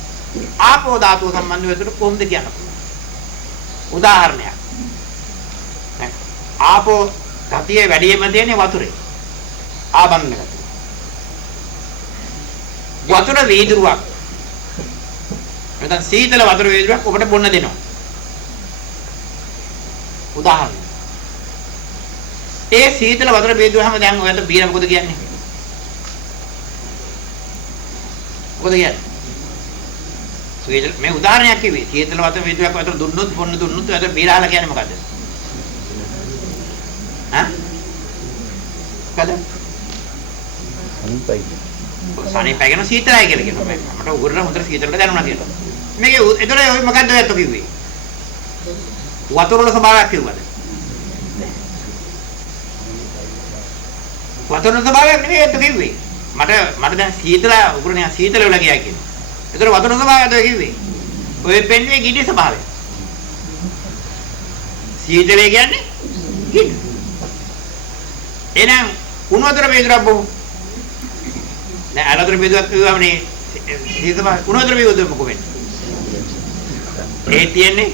ආපෝ ධාතුව සම්බන්ධව ඒකට කොහොමද කියන්න පුළුවන්? උදාහරණයක්. දැන් ආපෝ ගතිය වැඩිම තියෙන්නේ වතුරේ. ආබන්ධ ගතිය. වතුර වීදුරුවක්. නැත්නම් සීතල වතුර වීදුරුවක් ඔබට බොන්න දෙනවා. උදාහරණයක්. ඒ සීතල වතුර වීදුරුවම දැන් ඔයත් බීලා මොකද කියන්නේ? මොකද කියන්නේ? සීතල මේ උදාහරණයක් කිව්වේ. සීතල වතුර වීදුරුවක් වතුර දුන්නොත් බොන්න දුන්නොත් ඔයත් බීලාලා කියන්නේ මොකද්ද? ඈ? මොකද? සනීපයිගෙන සීතලයි කියලා කියනවා. මට උගුරට හොඳට සීතලට දැනුණා කියලා. මේකේ ඒතර ඔය මොකද්ද ඔයත් කිව්වේ? වතුර වල ස්වභාවයක් කිව්වද? වතුර වල ස්වභාවයක් නෙමෙයි ඒත් කිව්වේ. මට දැන් සීතල උගුරනේ සීතල වල ගියා කියනවා. ඒතර වතුර ස්වභාවයද ඔය කිව්වේ? ඔය පෙන්වන්නේ ගිඩි ස්වභාවය. සීතලේ කියන්නේ ගිඩි. එහෙනම් කුණු වතුර වේදුරක් බොමු. නෑ අරතර වේදුරක් කිව්වමනේ සීතල කුණු වතුර වේදුර මොකෝ වෙන්නේ? ඒ තියන්නේ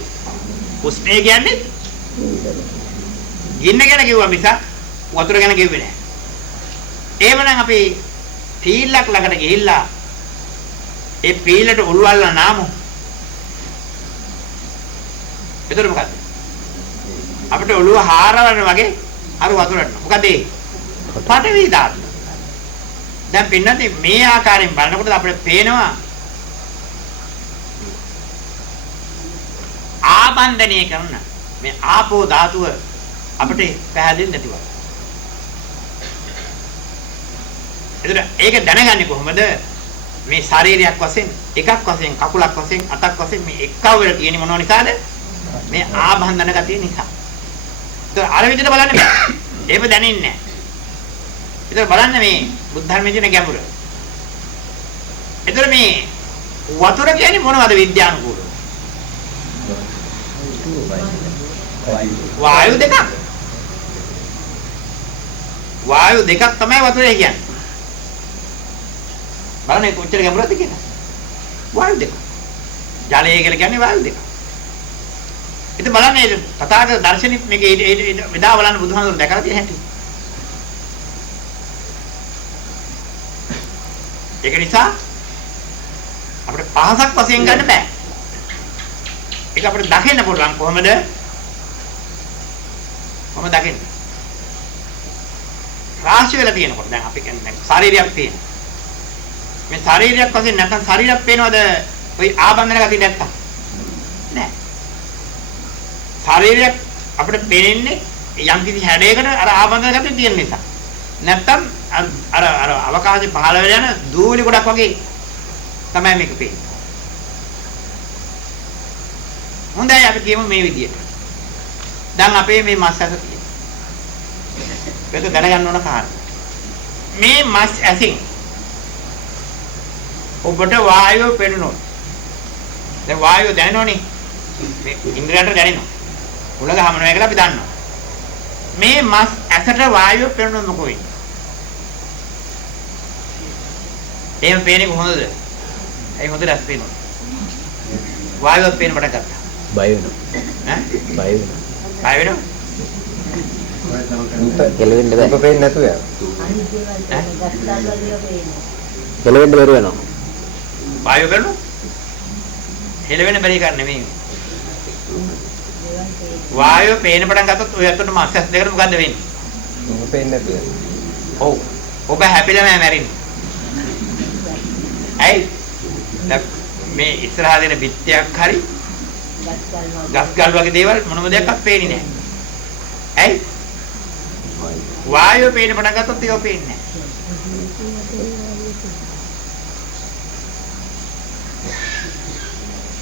උස්නේ කියන්නේ ගින්න ගැන කිව්වා මිසක් වතුර ගැන කිව්වේ නෑ. එහෙමනම් අපි පීල්ලක් ළඟට ගිහිල්ලා ඒ පීල්ලට ඔළුව අල්ලලා නාමු. එතකොට මොකද්ද? අපිට ඔළුව හාරවන්න වගේ අර වතුරට. මොකද ඒ පටවි ධාතුව. දැන් පින්නත් මේ ආකාරයෙන් බලනකොට අපිට පේනවා ආබන්ධනය කරන මේ ආපෝ ධාතුව අපිට පැහැදිලි නැතිව. එතකොට ඒක දැනගන්නේ කොහොමද? මේ ශරීරයක් වශයෙන් එකක් වශයෙන් කකුලක් වශයෙන් අතක් වශයෙන් මේ එක්කව වෙලා තියෙන මොනව නිසාද? මේ ආබන්ධන ගතිය නිසා. ඒක අර විදිහට බලන්න බෑ. ඒක දැනෙන්නේ නැහැ. ඒක බලන්න මේ බුද්ධ ධර්මයේ තියෙන ගැඹුර. එතකොට මේ වතුර කියන්නේ මොනවද විද්‍යානුකූලව? වායු දෙකක්. වායු දෙකක් තමයි වතුරේ කියන්නේ. බලන්න කොච්චර ගැඹුරද කියලා. වායු දෙකක්. ජලය කියලා කියන්නේ වායු දෙක. ඉතින් බලන්න තථාගත දර්ශනෙත් මේක විදා බලන්න බුදුහාමුදුරුවෝ දැකලා තියෙන හැටි. ඒක නිසා අපිට පහසක් වශයෙන් ගන්න බෑ. ඒක අපිට දකින්න පුළුවන් කොහොමද? කොහොමද දකින්නේ? රාශි වෙලා තියෙනකොට දැන් අපි කියන්නේ ශරීරයක් තියෙන. මේ ශරීරයක් වශයෙන් නැත්නම් ශරීරයක් පේනවද? ඔය ආබන්ධන ගතිය නැත්තම් නෑ. ශරීරයක් අපිට පේන්නේ යම් කිසි හැඩයකට අර ආබන්ධන ගතිය තියෙන නිසා. නැත්තම් අර අවකාශයේ පහළ වෙලා යන දූලි ගොඩක් වගේ තමයි මේක පේන්නේ. හොඳයි අපි කියමු මේ විදියට. දැන් අපේ මේ මස් ඇස තියෙනවා. ඒක දැනගන්න ඕන කාරණා. මේ මස් ඇසින් ඔබට වායුව පෙනෙනවා. දැන් වායුව දැනෙනෝනේ. මේ ඉන්ද්‍රියන්ට දැනෙනවා. උලග හමනවා කියලා අපි දන්නවා. මේ මස් ඇසට වායුව පෙනෙනවා මොකෝයි? එහෙම පේන්නේ කොහොමද? ඒ හොඳට ඇස් පේනවා. වායුව පේන පටන් ගත්තා. බය වෙනවා. ඈ? බය වෙනවා. බය වෙනවා? කෙලවෙන්න බෑ. ඔබ පේන්නේ නැතුව යනවා. කෙලවෙන්න බැරුව යනවා. වායුව කරනවා? හෙලවෙන්න බැරි එකක් නෙමෙයි. වායුව පේන පටන් ගත්තොත් ඔය අතට මාස් ඇස් දෙකට මොකද්ද වෙන්නේ? ඔබ පේන්නේ නැතුව. ඔව්. ඔබ හැපිලාම මැරෙන්නේ. ඇයි? මේ ඉස්සරහා දෙන පිටියක් හරි ගස් ගල් වගේ දේවල් මොනම දෙයක්වත් පේන්නේ නැහැ. ඇයි? වායුව පේන පටන් ගත්තොත් ඒක පේන්නේ නැහැ.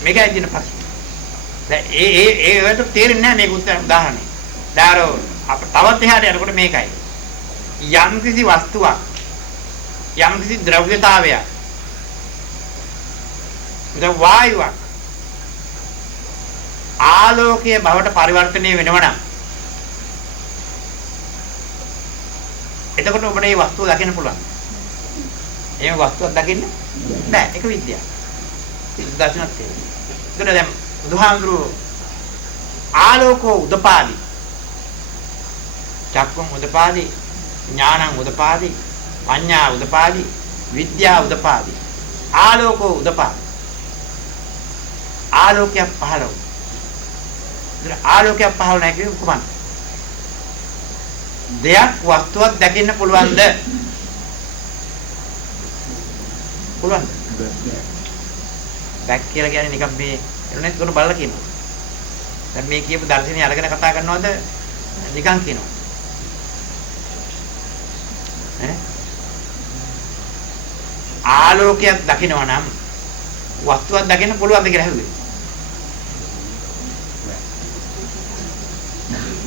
මේකයි දින පස්සේ. දැන් ඒ වලට තේරෙන්නේ නැහැ මේක උදාහරණේ. දාරෝ අප තවත් එහාට යනකොට මේකයි. යම් කිසි වස්තුවක් යම් කිසි ද්‍රව්‍යතාවයක් දැන් වායුවක් ආලෝකයේ බවට පරිවර්තනය වෙනවා නම් එතකොට ඔබට මේ වස්තුව දකින්න පුළුවන්. එහෙම වස්තුවක් දකින්න බෑ. ඒක විද්‍යාව. ඒක දර්ශනත් තියෙනවා. ඒකට දැන් බුදුහාමුදුරුවෝ ආලෝකෝ උදපාදි චක්කම් උදපාදි ඥානං උදපාදි පඤ්ඤා උදපාදි විද්‍යා උදපාදි ආලෝකෝ උදපාදි ආලෝකය පහළ වුණා. ආලෝකය පහළ නැහැ කියන්නේ කොහොමද? දෙයක් වස්තුවක් දකින්න පුළුවන්ද? පුළුවන්ද? දැක් කියලා කියන්නේ නිකන් මේ එන්නේ කොන බලලා කියනවා. දැන් මේ කියපු දර්ශනය අරගෙන කතා කරනවද නිකන් කියනවා. ඈ ආලෝකයක් දකිනවා නම් වස්තුවක් දකින්න පුළුවන්ද කියලා හදුවේ.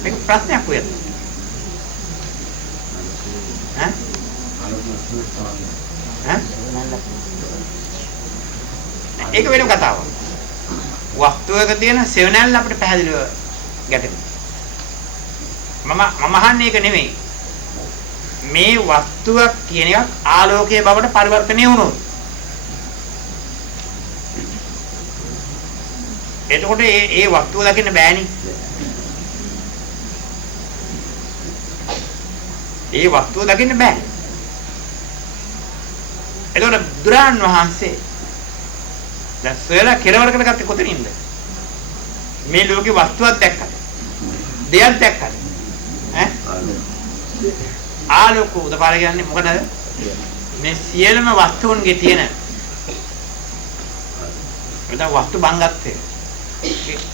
මේක ප්‍රශ්නයක් වෙන්න. ඈ? ඈ? ඒක වෙනම කතාවක්. වස්තුවක තියෙන සෙවණැල්ල අපිට පැහැදිලිව ගැටෙනවා. මම අහන්නේ ඒක නෙමෙයි. මේ වස්තුවක් කියන එකක් ආලෝකයේ බවට පරිවර්තනය වුණොත් එතකොට ඒ වස්තුව දකින්න බෑනේ. ඒ වස්තුව දකින්න බෑ. එතකොට බුදුරන් වහන්සේ දැන් සොයලා කෙලවරකට ගත්තේ කොතනින්ද? මේ ලෝකේ වස්තුවක් දැක්කද? දෙයක් දැක්කද? ඈ? ආලෝක උදපාර කියන්නේ මොකද? මේ සියලුම වස්තුන්ගේ තියෙන එතන වස්තු බංගත්තේ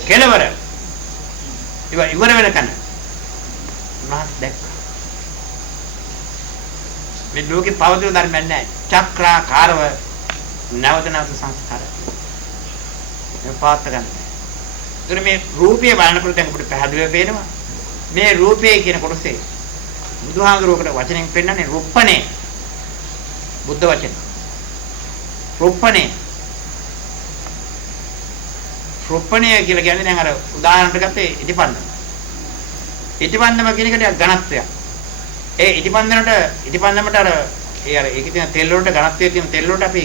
කෙලවර ඉවර වෙනකන් මාස් දැක්ක. මේ ලෝකේ පවතින ධර්මයක් නැහැ. චක්‍රාකාරව නැවත නැවත සංස්කාර. මේ පාත් ගන්න. ඒතර මේ රූපය බලනකොට දැන් අපිට පැහැදිලිව පේනවා. මේ රූපය කියන කොටසේ බුදුහාමුදුරුවෝකට වචනෙන් පෙන්නන්නේ රුප්පණේ. බුද්ධ වචන. රුප්පණේ. රුප්පණේ කියලා කියන්නේ දැන් අර උදාහරණයක් ගත්තේ ඉටිපන්දම. ඉටිපන්දම කියන එකට ඝනත්වයක්. ඒ ඉටිපන්දමට අර ඒකේ තියෙන තෙල් වලට ඝනත්වයේ තියෙන තෙල් වලට අපි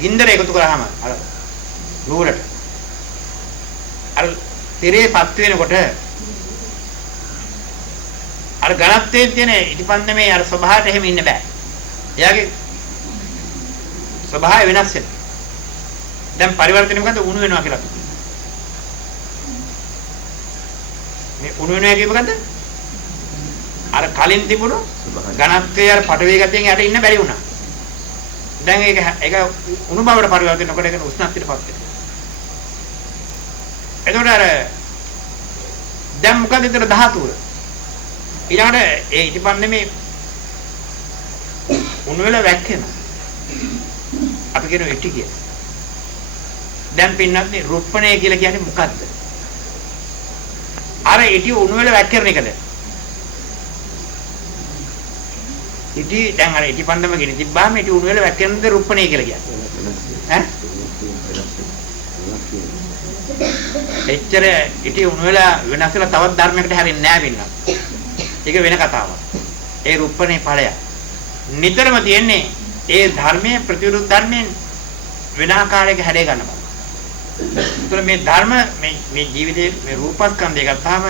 ගින්දර එකතු කරාම අර නුවරට. අර තිරේපත් වෙනකොට අර ඝනත්වයේ තියෙන ඉටිපන්දමේ අර ස්වභාවයට එහෙම ඉන්න බෑ. එයාගේ ස්වභාවය වෙනස් වෙනවා. දැන් පරිවර්තනය මොකද්ද? උණු වෙනවා කියලා. මේ උණු වෙනවා කියන්නේ මොකද්ද? අර කලින් තිබුණු ඝනත්වයේ අර පටවේ ගතියෙන් යට ඉන්න බැරි වුණා. දැන් ඒක උණු බවට පරිවර්තනය නොකර ඒක උෂ්ණත්වයටපත් වෙනවා. එතකොට අර දැන් මොකද විතර ධාතුව? ඊළඟට ඒ ඉටිපන්දමේ උණු වෙලා වැක්කෙනවා. අපි කියන ඉටි කිය. දැන් පින්නත් රුප්පණය කියලා කියන්නේ මොකද්ද? අර ඉටි උණු වෙලා වැක්කෙන එකද? ඉටි දැන් අර ඉටිපන්දම ගෙන තිබ්බාම ඉටි උණු වෙලා වැක්කෙනද රුප්පණය කියලා කියන්නේ. ඈ? එච්චර ඉටි උණු වෙලා වෙනස් වෙලා තවත් ධර්මයකට හැරෙන්නේ නැහැ පින්නත්. ඒක වෙන කතාවක්. ඒ රුප්පණේ ඵලය. නිතරම තියෙන්නේ ඒ ධර්මයේ ප්‍රතිවිරුද්ධ ධර්මයෙන් වෙන ආකාරයක හැඩය ගන්නවා. ඒතර මේ ධර්ම මේ ජීවිතයේ මේ රූපස්කන්ධය ගත්තාම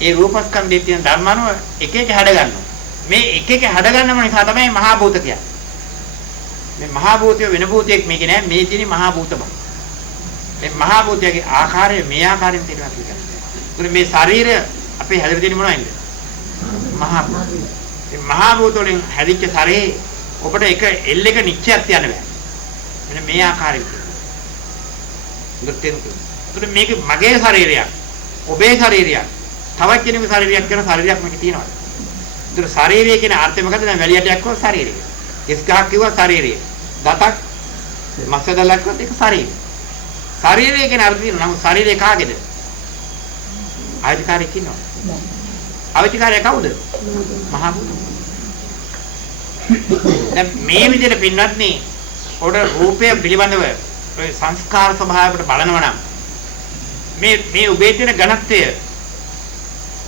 ඒ රූපස්කන්ධයේ තියෙන ධර්ම අනුව එක එක හැඩ ගන්නවා. මේ එක එක හැඩ ගන්නම නිසා තමයි මහා භූත කියන්නේ. මේ මහා භූතය වෙන භූතයක් මේක නෑ මේ තියෙන මහා භූතම. මේ මහා භූතයේ ආකාරය මේ ආකාරයෙන් තියෙනවා කියන්නේ. මේ ශරීරය අපේ හැදෙලා තියෙන මොනවද? මහා භූත. මේ මහා භූත වලින් හැදිච්ච ශරීරේ ඔබට එක එල් එක නිශ්චයක් තියන්න බෑ. මෙන්න මේ ආකාරයෙන්. දුර්තේන මේක මගේ ශරීරයක්. ඔබේ ශරීරයක්. තවත් කෙනෙකුගේ ශරීරයක් කියන ශරීරයක් මේක තියෙනවා. ඒතර ශරීරය කියන අර්ථය මොකද්ද? දැන් වැලියටයක් කො ශරීරය. කිස් ගහක් කිව්වා ශරීරය. දතක් මස්සදලක් කොත් ඒක ශරීරය. ශරීරය කියන අර්ථය තියෙනවා. නමුත් ශරීරය කාගේද? ආධිකාරියක් ඉන්නවා. ආධිකාරිය කවුද? මහා බුදු. දැන් මේ විදිහට පින්වත්නි ඔඩ රූපය පිළිබඳව ඔය සංස්කාර ස්වභාවයට බලනවා නම් මේ උබේ තියෙන ඝනත්වය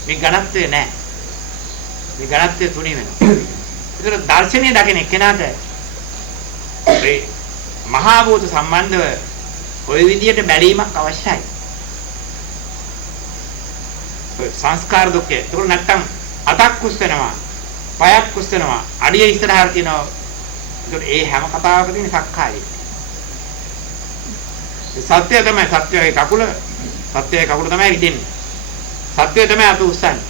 මේ ඝනත්වය නෑ. මේ ඝනත්වය තුනී වෙනවා. ඒතර දර්ශනීය දකින කෙනාට මේ මහා භූත සම්බන්ධව ඔය විදිහට බැලීමක් අවශ්‍යයි. සංස්කාර දුක්ඛය. ඒක නැත්තම් අතක් කුස්සනවා, පයක් කුස්සනවා, අඩිය ඉස්සරහට තියනවා. ඒක ඒ හැම කතාවකදීම සක්කායයි. සත්‍යය තමයි සත්‍යයේ කකුල, සත්‍යයේ කකුල තමයි රිදෙන්නේ. සත්‍යය තමයි අත උස්සන්නේ.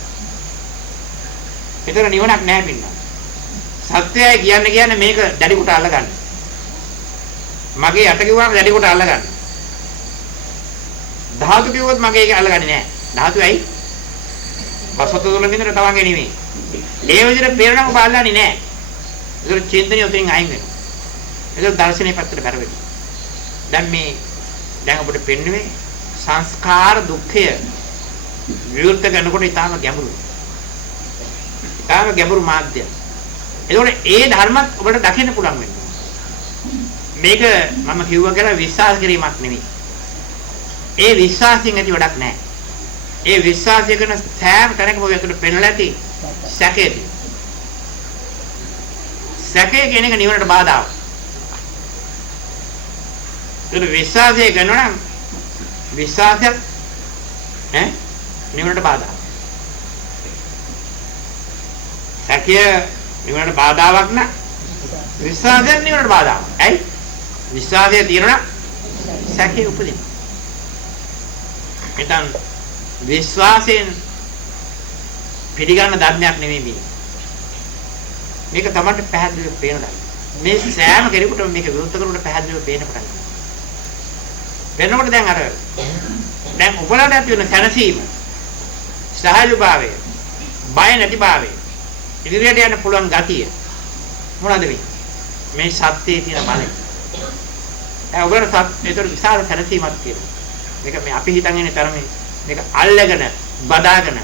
ඒතර නිවනක් නැහැ පින්නා. සත්‍යය කියන්නේ මේක දැඩි කොට අල්ලගන්න. මගේ යට කිව්වම දැඩි කොට අල්ලගන්න. ධාතු කිව්වොත් මගේ ඒක අල්ලගන්නේ නැහැ. ධාතු ඇයි? බසත තුල විතර තවංගේ නෙමෙයි. ඒ විදිහට පේනනම් ඔබ අල්ලන්නේ නැහැ. ඒක චින්තනිය උතරින් අයින් වෙනවා. ඒක දර්ශනීය පැත්තට බැරවෙනවා. දැන් ඔබට පෙන්වන්නේ සංස්කාර දුක්ඛය විවෘත කරනකොට ඊටාම ගැඹුරුයි. ඊටාම ගැඹුරු මාධ්‍යය. ඒකෝනේ ඒ ධර්මත් ඔබට දකින්න පුළුවන් වෙනවා. මේක මම කිව්වා කියලා විශ්වාස කිරීමක් නෙමෙයි. ඒ විශ්වාසයෙන් ඇති වැඩක් නැහැ. ඒ විශ්වාසය කරන සෑම තැනකම ඔය අතට පෙන්වලා ඇති සැකේදී. සැකේ කියන එක නිවනට බාධාවක්. ඒක විශ්වාසය කරනවා නම් විශ්වාසයක් නිවනට බාධාවක්. සැකය නිවනට බාධාවක් න ะ විශ්වාසය නිවනට බාධාවක්. ඇයි? විශ්වාසය තියෙනවා සැකේ උපදින. එතන විශ්වාසයෙන් පිළිගන්න ධර්මයක් නෙමෙයි මේ. මේක තමයි පැහැදිලිව පේන ධර්ම. මේ සෑම කෙනෙකුටම මේක විරුද්ධ කරුවට පැහැදිලිව පේන පටන් ගන්නවා. වෙනකොට දැන් ඔබලාට ඇති වෙන සැනසීම, සහජභාවය, බය නැතිභාවය, ඉදිරියට යන්න පුළුවන් ගතිය මොනවද මේ සත්‍යයේ තියෙන බලය. දැන් ඔබලාට ඒතර විශාල සැනසීමක් තියෙනවා. මේක මේ අපි හිතන් ඉන්නේ තරමේ මේක අල්ලගෙන බදාගෙන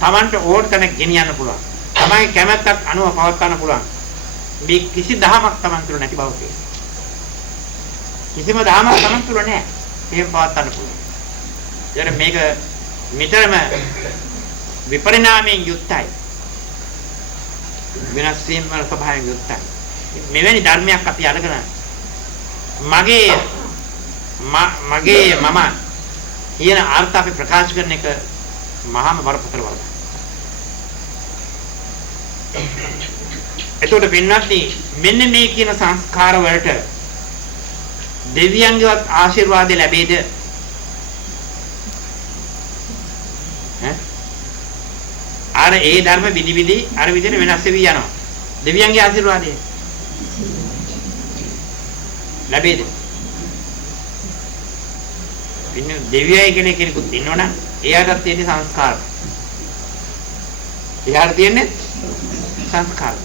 Tamanට ඕන තැනක ගෙනියන්න පුළුවන්. Tamanගේ කැමැත්තක් අනුව පවත්වන්න පුළුවන්. මේ කිසි දහමක් Taman තුල නැති බව කියනවා. කිසිම දහමක් Taman තුල නැහැ. එහෙම පවත්වන්න පුළුවන්. ඒතර මේක නිතරම විපරිණාමයෙන් යුක්තයි. වෙනස් වීම වල ස්වභාවයෙන් යුක්තයි. මෙවැනි ධර්මයක් අපි අරගෙන මගේ මගේ මම කියන අර්ථ අපි ප්‍රකාශ කරන එක මහාම බරපතල වරදක්. එතකොට පින්වත්නි මෙන්න මේ කියන සංස්කාර වලට දෙවියන්ගේවත් ආශිර්වාද ලැබෙයිද? අර ඒ ධර්ම විදි අර විදිහට වෙනස් වෙවි යනවා. දෙවියන්ගේ ආශිර්වාදය ලැබෙයිද? පින්න දෙවියයි කෙනෙකුත් ඉන්නවනම් එයාටත් තියෙන සංස්කාර. එයාට තියෙන්නේ සංස්කාර.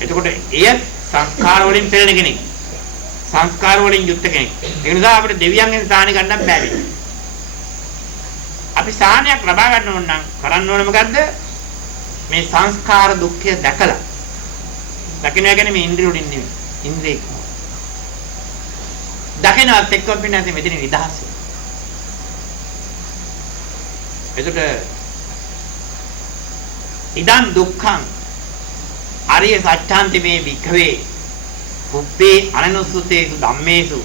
එතකොට එය සංස්කාර වලින් පෙළෙන කෙනෙක්. සංස්කාර වලින් යුක්ත කෙනෙක්. ඒ නිසා අපිට දෙවියන්ගෙන් සාහනි ගන්න බෑ වෙන්නේ. අපි සාහනයක් ලබා ගන්න ඕන නම් කරන්න ඕනේ මොකද්ද? මේ සංස්කාර දුක්ඛය දැකලා. දකින්න කියන්නේ මේ ඉන්ද්‍රිය වලින් නෙමෙයි. ඉන්ද්‍රිය. දකින්නත් එක්කම පින්නත් මෙතන නිදහස. එතකොට ඉදන් දුක්ඛං අරිය සත්‍යාන්ති මේ වික්ඛවේ පුබ්බේ අනනුසුතේසු ධම්මේසු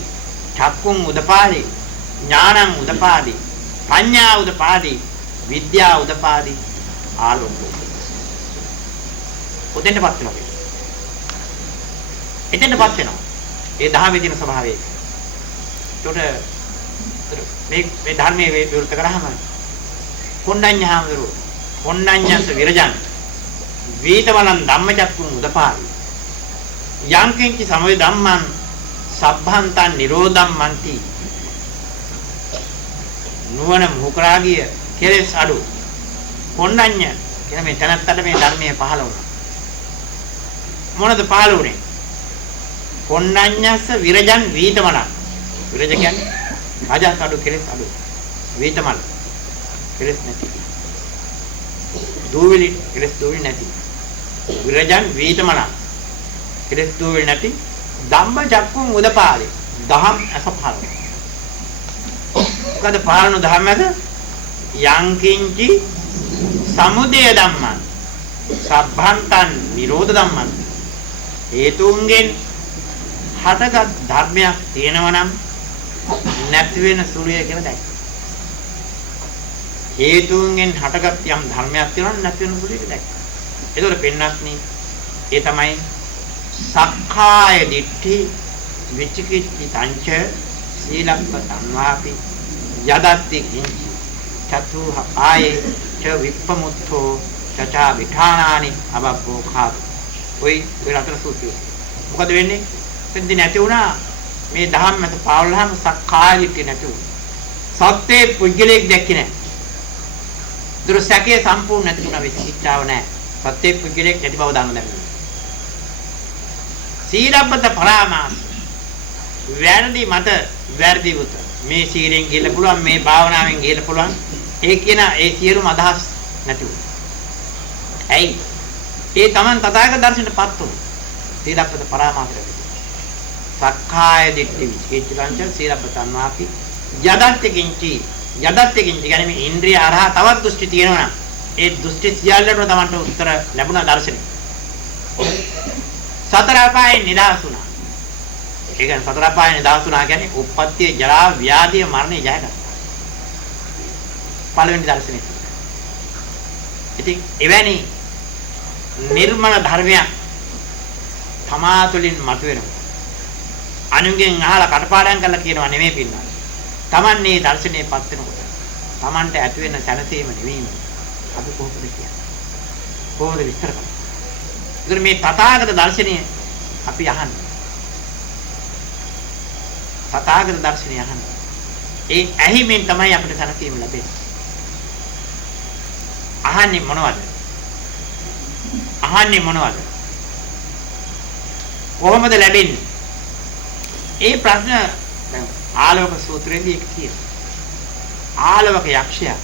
චක්කුං උදපාදි ඥානං උදපාදි පඤ්ඤා උදපාදි විද්‍යා උදපාදි ආලෝකෝ. ඔතෙන්ටපත් වෙනවා. එතෙන්ටපත් වෙනවා. ඒ දහමේ තියෙන ස්වභාවය. ඒකට මේ ධර්මයේ විවෘත කරාම කොණ්ඩඤ්ඤාමරු කොණ්ඩඤ්ඤස විරජං වීතවලං ධම්මචක්කුං උදපාදි යංකින්ච සමය ධම්මං සබ්බන්තං නිරෝධම් මන්ති. නුවණ මුකරාගිය කෙලෙස් අඩු කොණ්ඩඤ්ඤ කියන මේ තනත්තට මේ ධර්මයේ පහළ වුණා. මොනද පහළ වුනේ? කොණ්ඩඤ්ඤස විරජං වීතමලං. විරජ කියන්නේ රාජස් අඩු කෙලෙස් අඩු. වීතමල කෙලෙස් නැති. දූවිලි කෙලෙස් දූවිලි නැති. විරජං වීතමලං කෙලෙස් දූවිලි නැති. ධම්ම චක්කුං උදපාදේ. දහම් අස පහළ. මොකද පාරණ ධර්මද? යංකින්චි සමුදය ධම්මං සබ්බන්තං නිරෝධ ධම්මං. හේතුන්ගෙන් හටගත් ධර්මයක් තියෙනවා නම් නැති වෙන සුළුය කියලා දැක්ක. හේතුන්ගෙන් හටගත් යම් ධර්මයක් තියෙනවා නම් නැති වෙන සුළුය කියලා දැක්ක. ඒතකොට පින්නත්නි ඒ තමයි සක්කාය දිට්ඨි විචිකිච්ඡි තංච සීලප්පතන්වාපි යදත්ති කිංචි චතුහ ආයේ ච විප්පමුත්තෝ චචා විඨානානි අබබ්බෝ khාත. ඔයි රතන සූත්‍රය. මොකද වෙන්නේ? එතෙන්දි නැති වුණා මේ දහම් මත පාවලහම සක්කාය දිට්ඨිය නැති වුණා. සත්‍යේ පුද්ගලයක් දැක්කේ නැහැ. දුරසකේ සම්පූර්ණ නැති වුණා විචිකිච්ඡාව නැහැ. සත්‍යේ පුද්ගලයක් නැති බව දන්න දැන්. සීලබ්බත පරාමාස වැරදි මත වැරදි උත මේ සීලෙන් ගිහලා පුළුවන් මේ භාවනාවෙන් ගිහලා පුළුවන් ඒ කියන ඒ සියලුම අදහස් නැති වුණා. ඇයි? ඒ Taman තථාගත දර්ශනයටපත් වුණා. සීලබ්බත පරාමාසයට. සක්කාය දිට්ඨි විචිකිච්ඡාංච සීලබ්බතන් වාපි යදත්ති කිංචි කියන්නේ මේ ඉන්ද්‍රිය අරහා තවත් දෘෂ්ටි තියෙනවා නම් ඒ දෘෂ්ටි සියල්ලටම Tamanට උත්තර ලැබුණා දර්ශනේ. සතර අපායෙන් නිදහස් වුණා. ඒ කියන්නේ සතර අපායෙන් නිදහස් වුණා කියන්නේ උප්පත්ති ජරා ව්‍යාධි මරණය ජයගත්තා. පළවෙනි දර්ශනේ. ඉතින් එවැනි නිර්මල ධර්මයක් තමා තුළින් මතුවෙනවා. අනුන්ගෙන් අහලා කටපාඩම් කරලා කියනවා නෙමෙයි පින්නවා. Taman මේ දර්ශනයටපත් වෙනකොට Tamanට ඇති වෙන සැනසීම නෙවෙයි. අපි කොහොමද කියන්නේ? කොහොමද විස්තර කරන්නේ? ඉතින් මේ තථාගත දර්ශනය අපි අහන්නේ. තථාගත දර්ශනය අහන්නේ. ඒ ඇහිමෙන් තමයි අපිට සැනසීම ලැබෙන්නේ. අහන්නේ මොනවද? කොහොමද ලැබෙන්නේ? ඒ ප්‍රශ්න දැන් ආලවක සූත්‍රයේදී ඒක තියෙනවා. ආලවක යක්ෂයා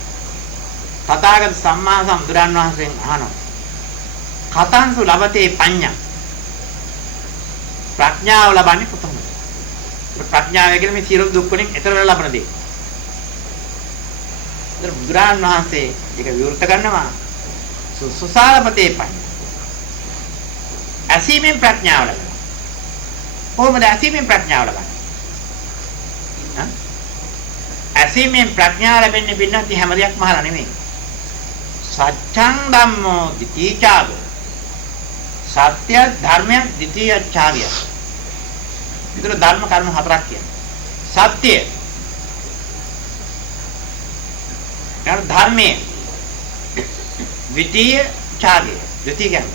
තථාගත සම්මා සම්බුදුරන් වහන්සේගෙන් අහනවා. කතංසු ලබතේ පඤ්ඤා. ප්‍රඥාව ලබන්නේ කොහොමද? ප්‍රඥාව කියන්නේ මේ සියලු දුක් වලින් ඈතර වෙලා ලබන දේ. ඒතර බුදුරන් වහන්සේ ඒක විවෘත කරනවා. සුසාලපතේ පඤ්ඤා. ඇසීමෙන් ප්‍රඥාව ලබනවා. කොහොමද ඇසීමෙන් ප්‍රඥාව ලබන්නේ? ඇසීමෙන් ප්‍රඥාව ලැබෙන්නේ පින්නත් හැම දෙයක්ම අහලා නෙමෙයි. සත්‍යං ධම්මෝ දිටීචාග. සත්‍ය ධර්මය දිටීචාගය. විතර ධර්ම කරුණු හතරක් කියන්නේ. සත්‍ය. යන ධර්මයේ ද්විතීය ඡාගය. ද්විතීය කියන්නේ.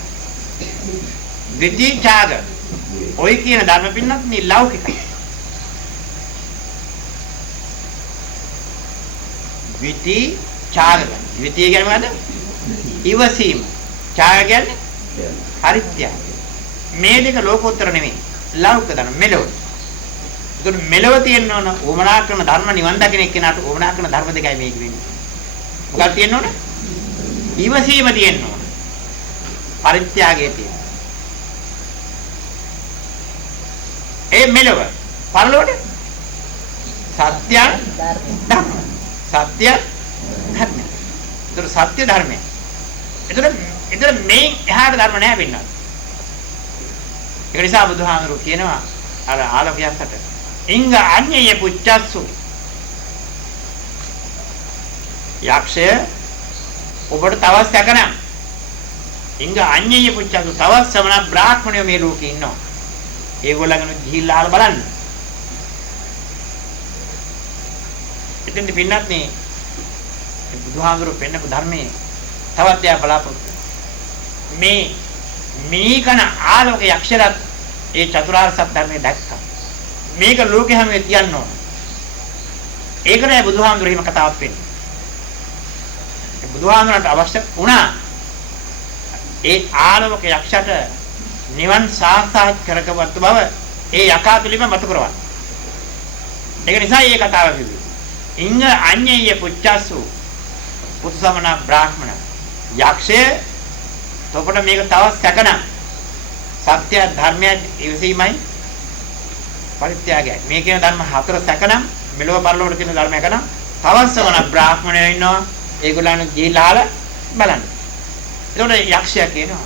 ද්විතීය ඡාග. ඔය කියන ධර්ම පින්නත් නේ ලෞකිකයි. ද්විතීය ඡාග. ද්විතීය කියන්නේ මොකද්ද? ඉවසීම. ඡාග කියන්නේ පරිත්‍යාගය. මේ දෙක ලෝකෝත්තර නෙමෙයි. ලෞකික ධර්ම මෙලොව. ඒතකොට මෙලොව තියෙන්න ඕන උමනා කරන ධර්ම නිවන් දකින්න එක්කෙනාට උමනා කරන ධර්ම දෙකයි මේක වෙන්නේ. මොකක්ද තියෙන්න ඕන? ඉවසීම තියෙන්න ඕන. පරිත්‍යාගය තියෙන්න. ඒ මෙලොව පරලොවට සත්‍යං ධර්ම. සත්‍ය ධර්ම. ඒතර සත්‍ය ධර්මය. ඒතර මේ එහාට ධර්ම නැහැ වෙන්නවා. ඒ නිසා බුදුහාමුදුරුවෝ කියනවා අර ආලෝකයකට ඉංග අඤ්ඤය පුච්චස්සු. යක්ෂය ඔබට තවත් සැකනම් ඉංග අඤ්ඤය පුච්චස්සු තවත් සමන බ්‍රාහ්මණයෝ මේ ලෝකේ ඉන්නවා. ඒගොල්ලන්ගෙන ගිහිල්ලා අහලා බලන්න. ඉතින් පින්නත් නේ බුදුහාමුදුරුවෝ පෙන්නපු ධර්මයේ තවත් දෙයක් බලාපොරොත්තු මේකන ආලෝක යක්ෂරත් ඒ චතුරාර්ය සත්‍ය ධර්මයේ දැක්කා. මේක ලෝකෙ හැම වෙලේ තියන්න ඕන. ඒක නෑ බුදුහාමුදුරුවෝ එහෙම කතාවක් වෙන්නේ. බුදුහාමුදුරන්ට අවශ්‍ය වුණා ඒ ආලෝක යක්ෂට නිවන් සාක්ෂාත් කරගවත් බව ඒ යකා තුලින්ම මතු කරවන්න. ඒක නිසා මේ කතාව කිව්වේ. ඉංග අඤ්ඤය පුච්චස්සු පුත්සමන බ්‍රාහ්මණ යක්ෂය තොපට මේක තවත් සැකනම් සත්‍ය ධර්මය ඉවසීමයි පරිත්‍යාගයයි. මේ කියන ධර්ම හතර සැකනම් මෙලොව පරලොවට තියෙන ධර්මයක නම් තවත් සමන බ්‍රාහ්මණයෝ ඉන්නවා. ඒගොල්ලන් ගිහිලා බලන්න. ඒතකොට යක්ෂයා කියනවා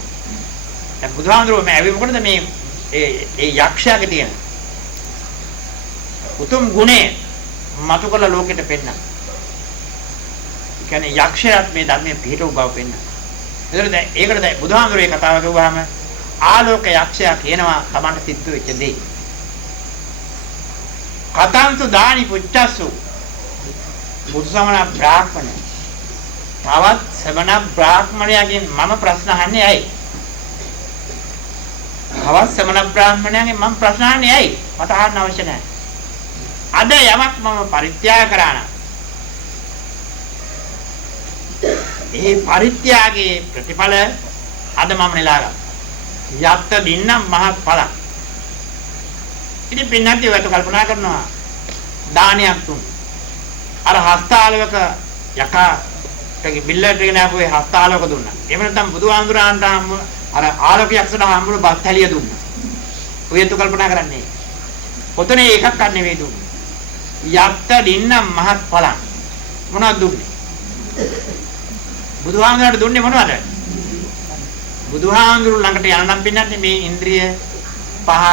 දැන් බුදුහාමුදුරුවෝ මේ ඇවි මොකටද මේ ඒ යක්ෂයාගේ තියෙන උතුම් ගුණය මතු කළ ලෝකෙට පෙන්නන. ඒ කියන්නේ යක්ෂයාත් මේ ධර්මයේ පිළිටු බව පෙන්නන. ඒකට දැන් බුදුහාමුදුරුවෝ මේ කතාව කිව්වහම ආලෝක යක්ෂයා කියනවා Tamanට සිද්ධ වෙච්ච දේ. කතන්තු දානි පුච්චස්සු බුදුසමන බ්‍රාහ්මණ තවත් සමන බ්‍රාහ්මණයාගෙන් මම ප්‍රශ්න අහන්නේ ඇයි? තවත් සමන බ්‍රාහ්මණයාගෙන් මම ප්‍රශ්න අහන්නේ ඇයි? මට අහන්න අවශ්‍ය නැහැ. අද යමක් මම පරිත්‍යාග කරා නම් ඒ පරිත්‍යාගයේ ප්‍රතිඵල අද මම නෙලා ගන්නවා. යත්ත දින්නම් මහත් ඵලක්. ඉතින් පින්නත් ඒකට කල්පනා කරනවා දානයක් තුන්. අර හස්තාලවක යකා බිල්ලට ගෙන ආපුවේ හස්තාලවක දුන්නා. එහෙම නැත්නම් බුදුහාමුදුරන්ට අර ආලෝකයක්සට හම්බුන බත් හැලිය දුන්නා. ඔයත් කල්පනා කරන්නේ. ඔතන එකක් අන්න නෙවෙයි දුන්නේ. යත්ත දින්නම් මහත් ඵලක්. මොනවද දුන්නේ? බුදුහාමුදුරන්ට දුන්නේ මොනවද? බුදුහාමුදුරු ළඟට යන නම් පින්නන්නේ මේ ඉන්ද්‍රිය පහ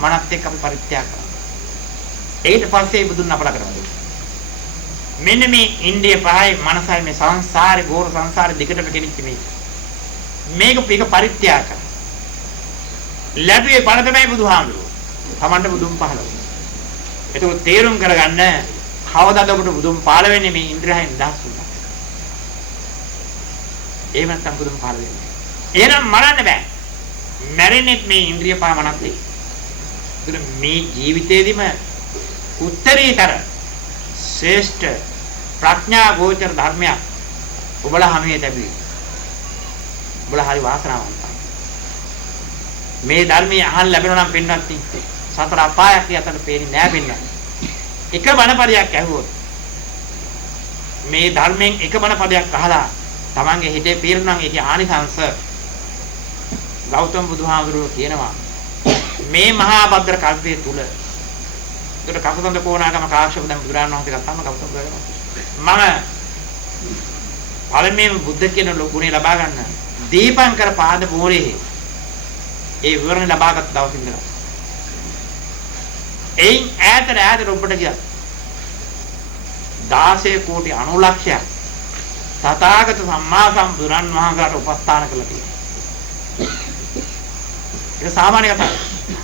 මනත් එක්ක අපි පරිත්‍යාග කරනවා. ඊට පස්සේ බුදුන් අපල කරනවා. මෙන්න මේ ඉන්ද්‍රිය පහයි මනසයි මේ සංසාරේ ගෝර සංසාරේ දිගටම ගෙනිච්ච මේක පරිත්‍යාග කරනවා. ලැබුවේ බල තමයි බුදුහාමුදුරුවෝ. Tamanට බුදුන් පහල වුණා. ඒක තේරුම් කරගන්න කවදාද ඔබට බුදුන් පහල වෙන්නේ මේ ඉන්ද්‍රියයන් දහස් වුණා. එහෙම නැත්නම් බුදුන් පහල වෙන්නේ. එහෙනම් මරන්න බෑ. මැරෙන්නේ මේ ඉන්ද්‍රිය පහ මනත් එක්ක. ඒක මේ ජීවිතේදීම උත්තරීතර ශ්‍රේෂ්ඨ ප්‍රඥා ගෝචර ධර්මයක් ඔබලා හැමේ ලැබුවේ. ඔබලා හරි වාසනාවන්තයි. මේ ධර්මයේ අහන්න ලැබෙනවා නම් පින්නත් සතර අපායක් යතට පේන්නේ නෑ පින්නත්. එක බණපදයක් ඇහුවොත් මේ ධර්මයෙන් එක බණපදයක් අහලා තමන්ගේ හිතේ පිරුණම් ඒකේ ආනිසංස ගෞතම බුදුහාමුදුරුවෝ කියනවා මේ මහා භද්‍ර කල්පයේ තුල ඒකට කකුසඳ කෝණාගම කාශ්‍යප දැන් බුදුරණන් වහන්සේ ගත්තාම ගෞතම බුදුරණන් මම පළමුවෙන් බුද්ධ කියන ගුණය ලබා ගන්න දීපංකර පාද මෝරේ ඒ විවරණ ලබාගත් දවස් ඉඳලා එයින් ඈතට ඔබට ගියා 16 කෝටි 90 ලක්ෂයක් තථාගත සම්මා සම්බුදුරන් වහන්සේට උපස්ථාන කළා තියෙනවා. ඒක සාමාන්‍ය කතාවක්.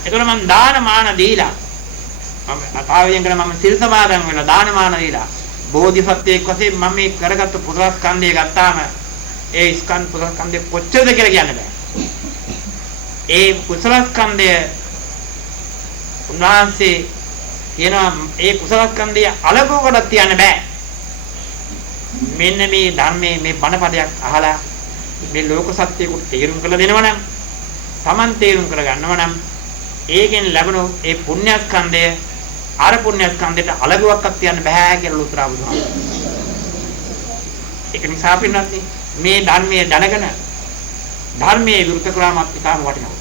ඒතකොට මම දාන මාන දීලා මම අතාවයෙන් කරන මම සිල් සමාදන් වෙලා දාන මාන දීලා බෝධිසත්වයෙක් වශයෙන් මම මේ කරගත්තු පුදුරස්කන්ධය ගත්තාම ඒ ස්කන්ධ පුදුරස්කන්ධය කොච්චරද කියලා කියන්න බෑ. ඒ කුසලස්කන්ධය උන්වහන්සේ කියනවා ඒ කුසලස්කන්ධය අලගෝකටත් තියන්න බෑ. මෙන්න මේ ධර්මයේ මේ බණපදයක් අහලා මේ ලෝක සත්‍යයට තේරුම් කරලා දෙනවනම් Taman තේරුම් කරගන්නවා නම් ඒකෙන් ලැබෙන ඒ පුණ්‍යස්කන්ධය අර පුණ්‍යස්කන්ධයට අලගුවක්වත් තියන්න බෑ කියලා උත්තර බුදුහාමුදුරුවෝ. ඒක නිසා පින්නත් මේ ධර්මයේ දැනගෙන ධර්මයේ විරුද්ධ කරාමත් ඉතාම වටිනවා.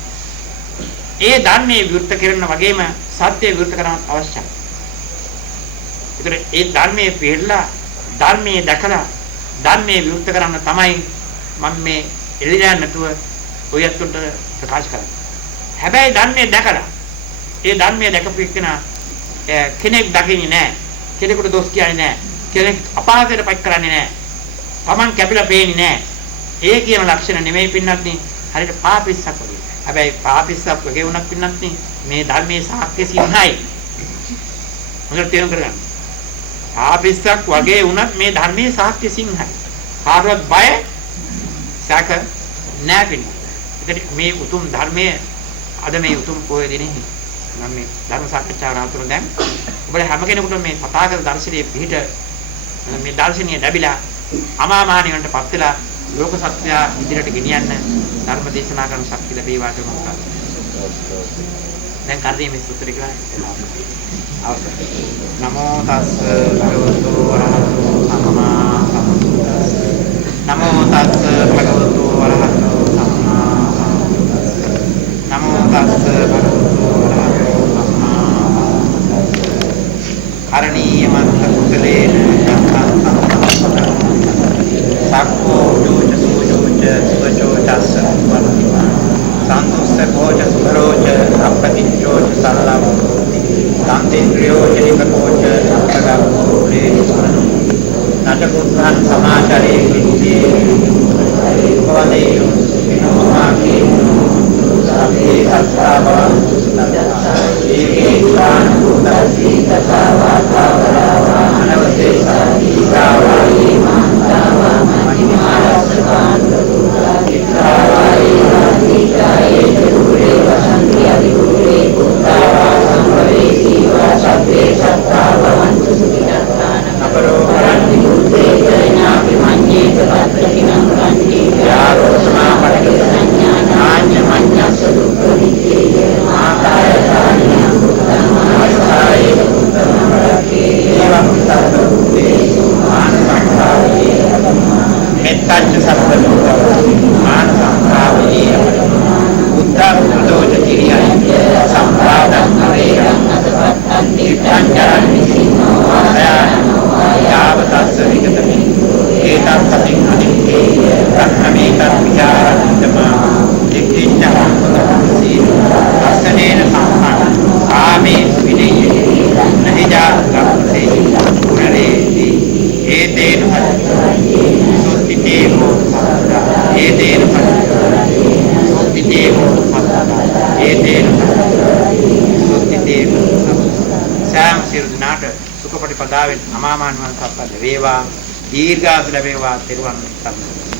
ඒ ධර්මයේ විරුද්ධ කරන වගේම සත්‍ය විරුද්ධ කරන්නත් අවශ්‍යයි. ඒතර ඒ ධර්මයේ පිළිලා ධර්මයේ දැකලා ධර්මයේ විරුද්ධ කරන්න තමයි මම මේ එළියන් නැතුව ඔයත් උන්ට ප්‍රකාශ කරන්නේ. හැබැයි ධර්මයේ දැකලා ඒ ධර්මයේ දැකපු කෙනෙක් දකින්නේ නැහැ. කෙනෙකුට දොස් කියන්නේ නැහැ. කෙනෙක් අපහාසයට පත් කරන්නේ නැහැ. Taman කැපිලා පේන්නේ නැහැ. ඒ කියන ලක්ෂණ නෙමෙයි පින්නත් නේ. හරියට පාපිස්සක් වගේ. හැබැයි පාපිස්සක් වගේ වුණත් පින්නත් නේ මේ ධර්මයේ සාක්ෂ්‍ය සිංහයි. හොඳට තේරුම් කරගන්න. පාපිස්සක් වගේ වුණත් මේ ධර්මයේ සාක්ෂ්‍ය සිංහයි. කාටවත් බය සැක නැහැ පින්නත්. ඒකට මේ උතුම් ධර්මයේ අද මේ උතුම් පොයේ දිනේ මම මේ ධර්ම සාකච්ඡාව නතර දැන් ඔබලා හැම කෙනෙකුටම මේ තථාගත දර්ශනයේ පිහිට මේ දර්ශනීය ලැබිලා අමා මහ නිවනටපත් වෙලා ලෝක සත්‍ය ඉදිරියට ගෙනියන්න ධර්ම දේශනා කරන ශක්තිය ලැබේවා කියලා මම දැන් කරදී මේ සූත්‍රය කියලා අවසන්. නමෝ තස්ස භගවතු වරහතෝ සම්මා සම්බුද්දස්ස. නමෝ තස්ස භගවතු වරහතෝ සම්මා සම්බුද්දස්ස. නමෝ තස්ස භගවතු වරහතෝ සම්මා සම්බුද්දස්ස. කරණීයමත්ත කුසලේන සක්ඛෝ ජෝච සෝජෝච සුවචෝ චස්ස වන්තිමා සන්තුස්ස භෝජ සුභරෝච අප්පතිච්ඡෝච සල්ලවෝති සම්තේන්ද්‍රයෝ ජනිකෝච අපගම්මෝ ලේස්වරණ නටකුත්ථං සමාචරේ කිච්චේ උපවදේයෝ විනෝමාකේ සම්පේ සත්තාවං සුතං ඒකේ ඥාන බුද්දසී තසවාතාවරා අනවසේ සාදීකාවයි මාන්තාවා මහිමාරස්සකාන්ත දුරා කිත්තාවයි ආදීකායේ චුරේ වසන්ති අදිකුරේ කුත්තාවා සංවේසීවා සබ්බේ සත්තාවන්තු සුඛිතාන අපරෝ කරන්ති බුද්දේ ඥාපි මඤ්ඤේත පත්තිනං කන්ති යාරෝ සමාපටි සංඥානාඤ්ඤ මඤ්ඤස්ස දුක්ඛ විච්ඡේය ආකායතානිය බුද්ධං ආසායේ බුද්ධං රාකේ එවං තත්ත බුද්දේ සුමාන සංඛාවේ මෙත්තච්ච සබ්බලෝක මාන සංඛාවේ බුද්ධං සුදෝච කිරියයි සම්පාදං කරේයං අතපත්තං නිච්ඡං නිසිනෝ ආයනෝ යාවතස්ස විගතමි ඒතං සතින් අදිත්තේ රක්ඛමේතං විචාරන්තමා එක්කිච්ඡං අස්සනේන සම්පන්න කාමේ විනේය නහිජා ගම්සේ පුරේති ඒතේන සොත්තිතේකෝ ඒතේන සොත්තිතේකෝ ඒතේන සොත්තිතේකෝ සෑම සිරුනාට සුඛපටිපදාවෙන් අමාමානුවන් සම්පන්න වේවා දීර්ඝාස ලැබේවා තෙරුවන් සරණයි.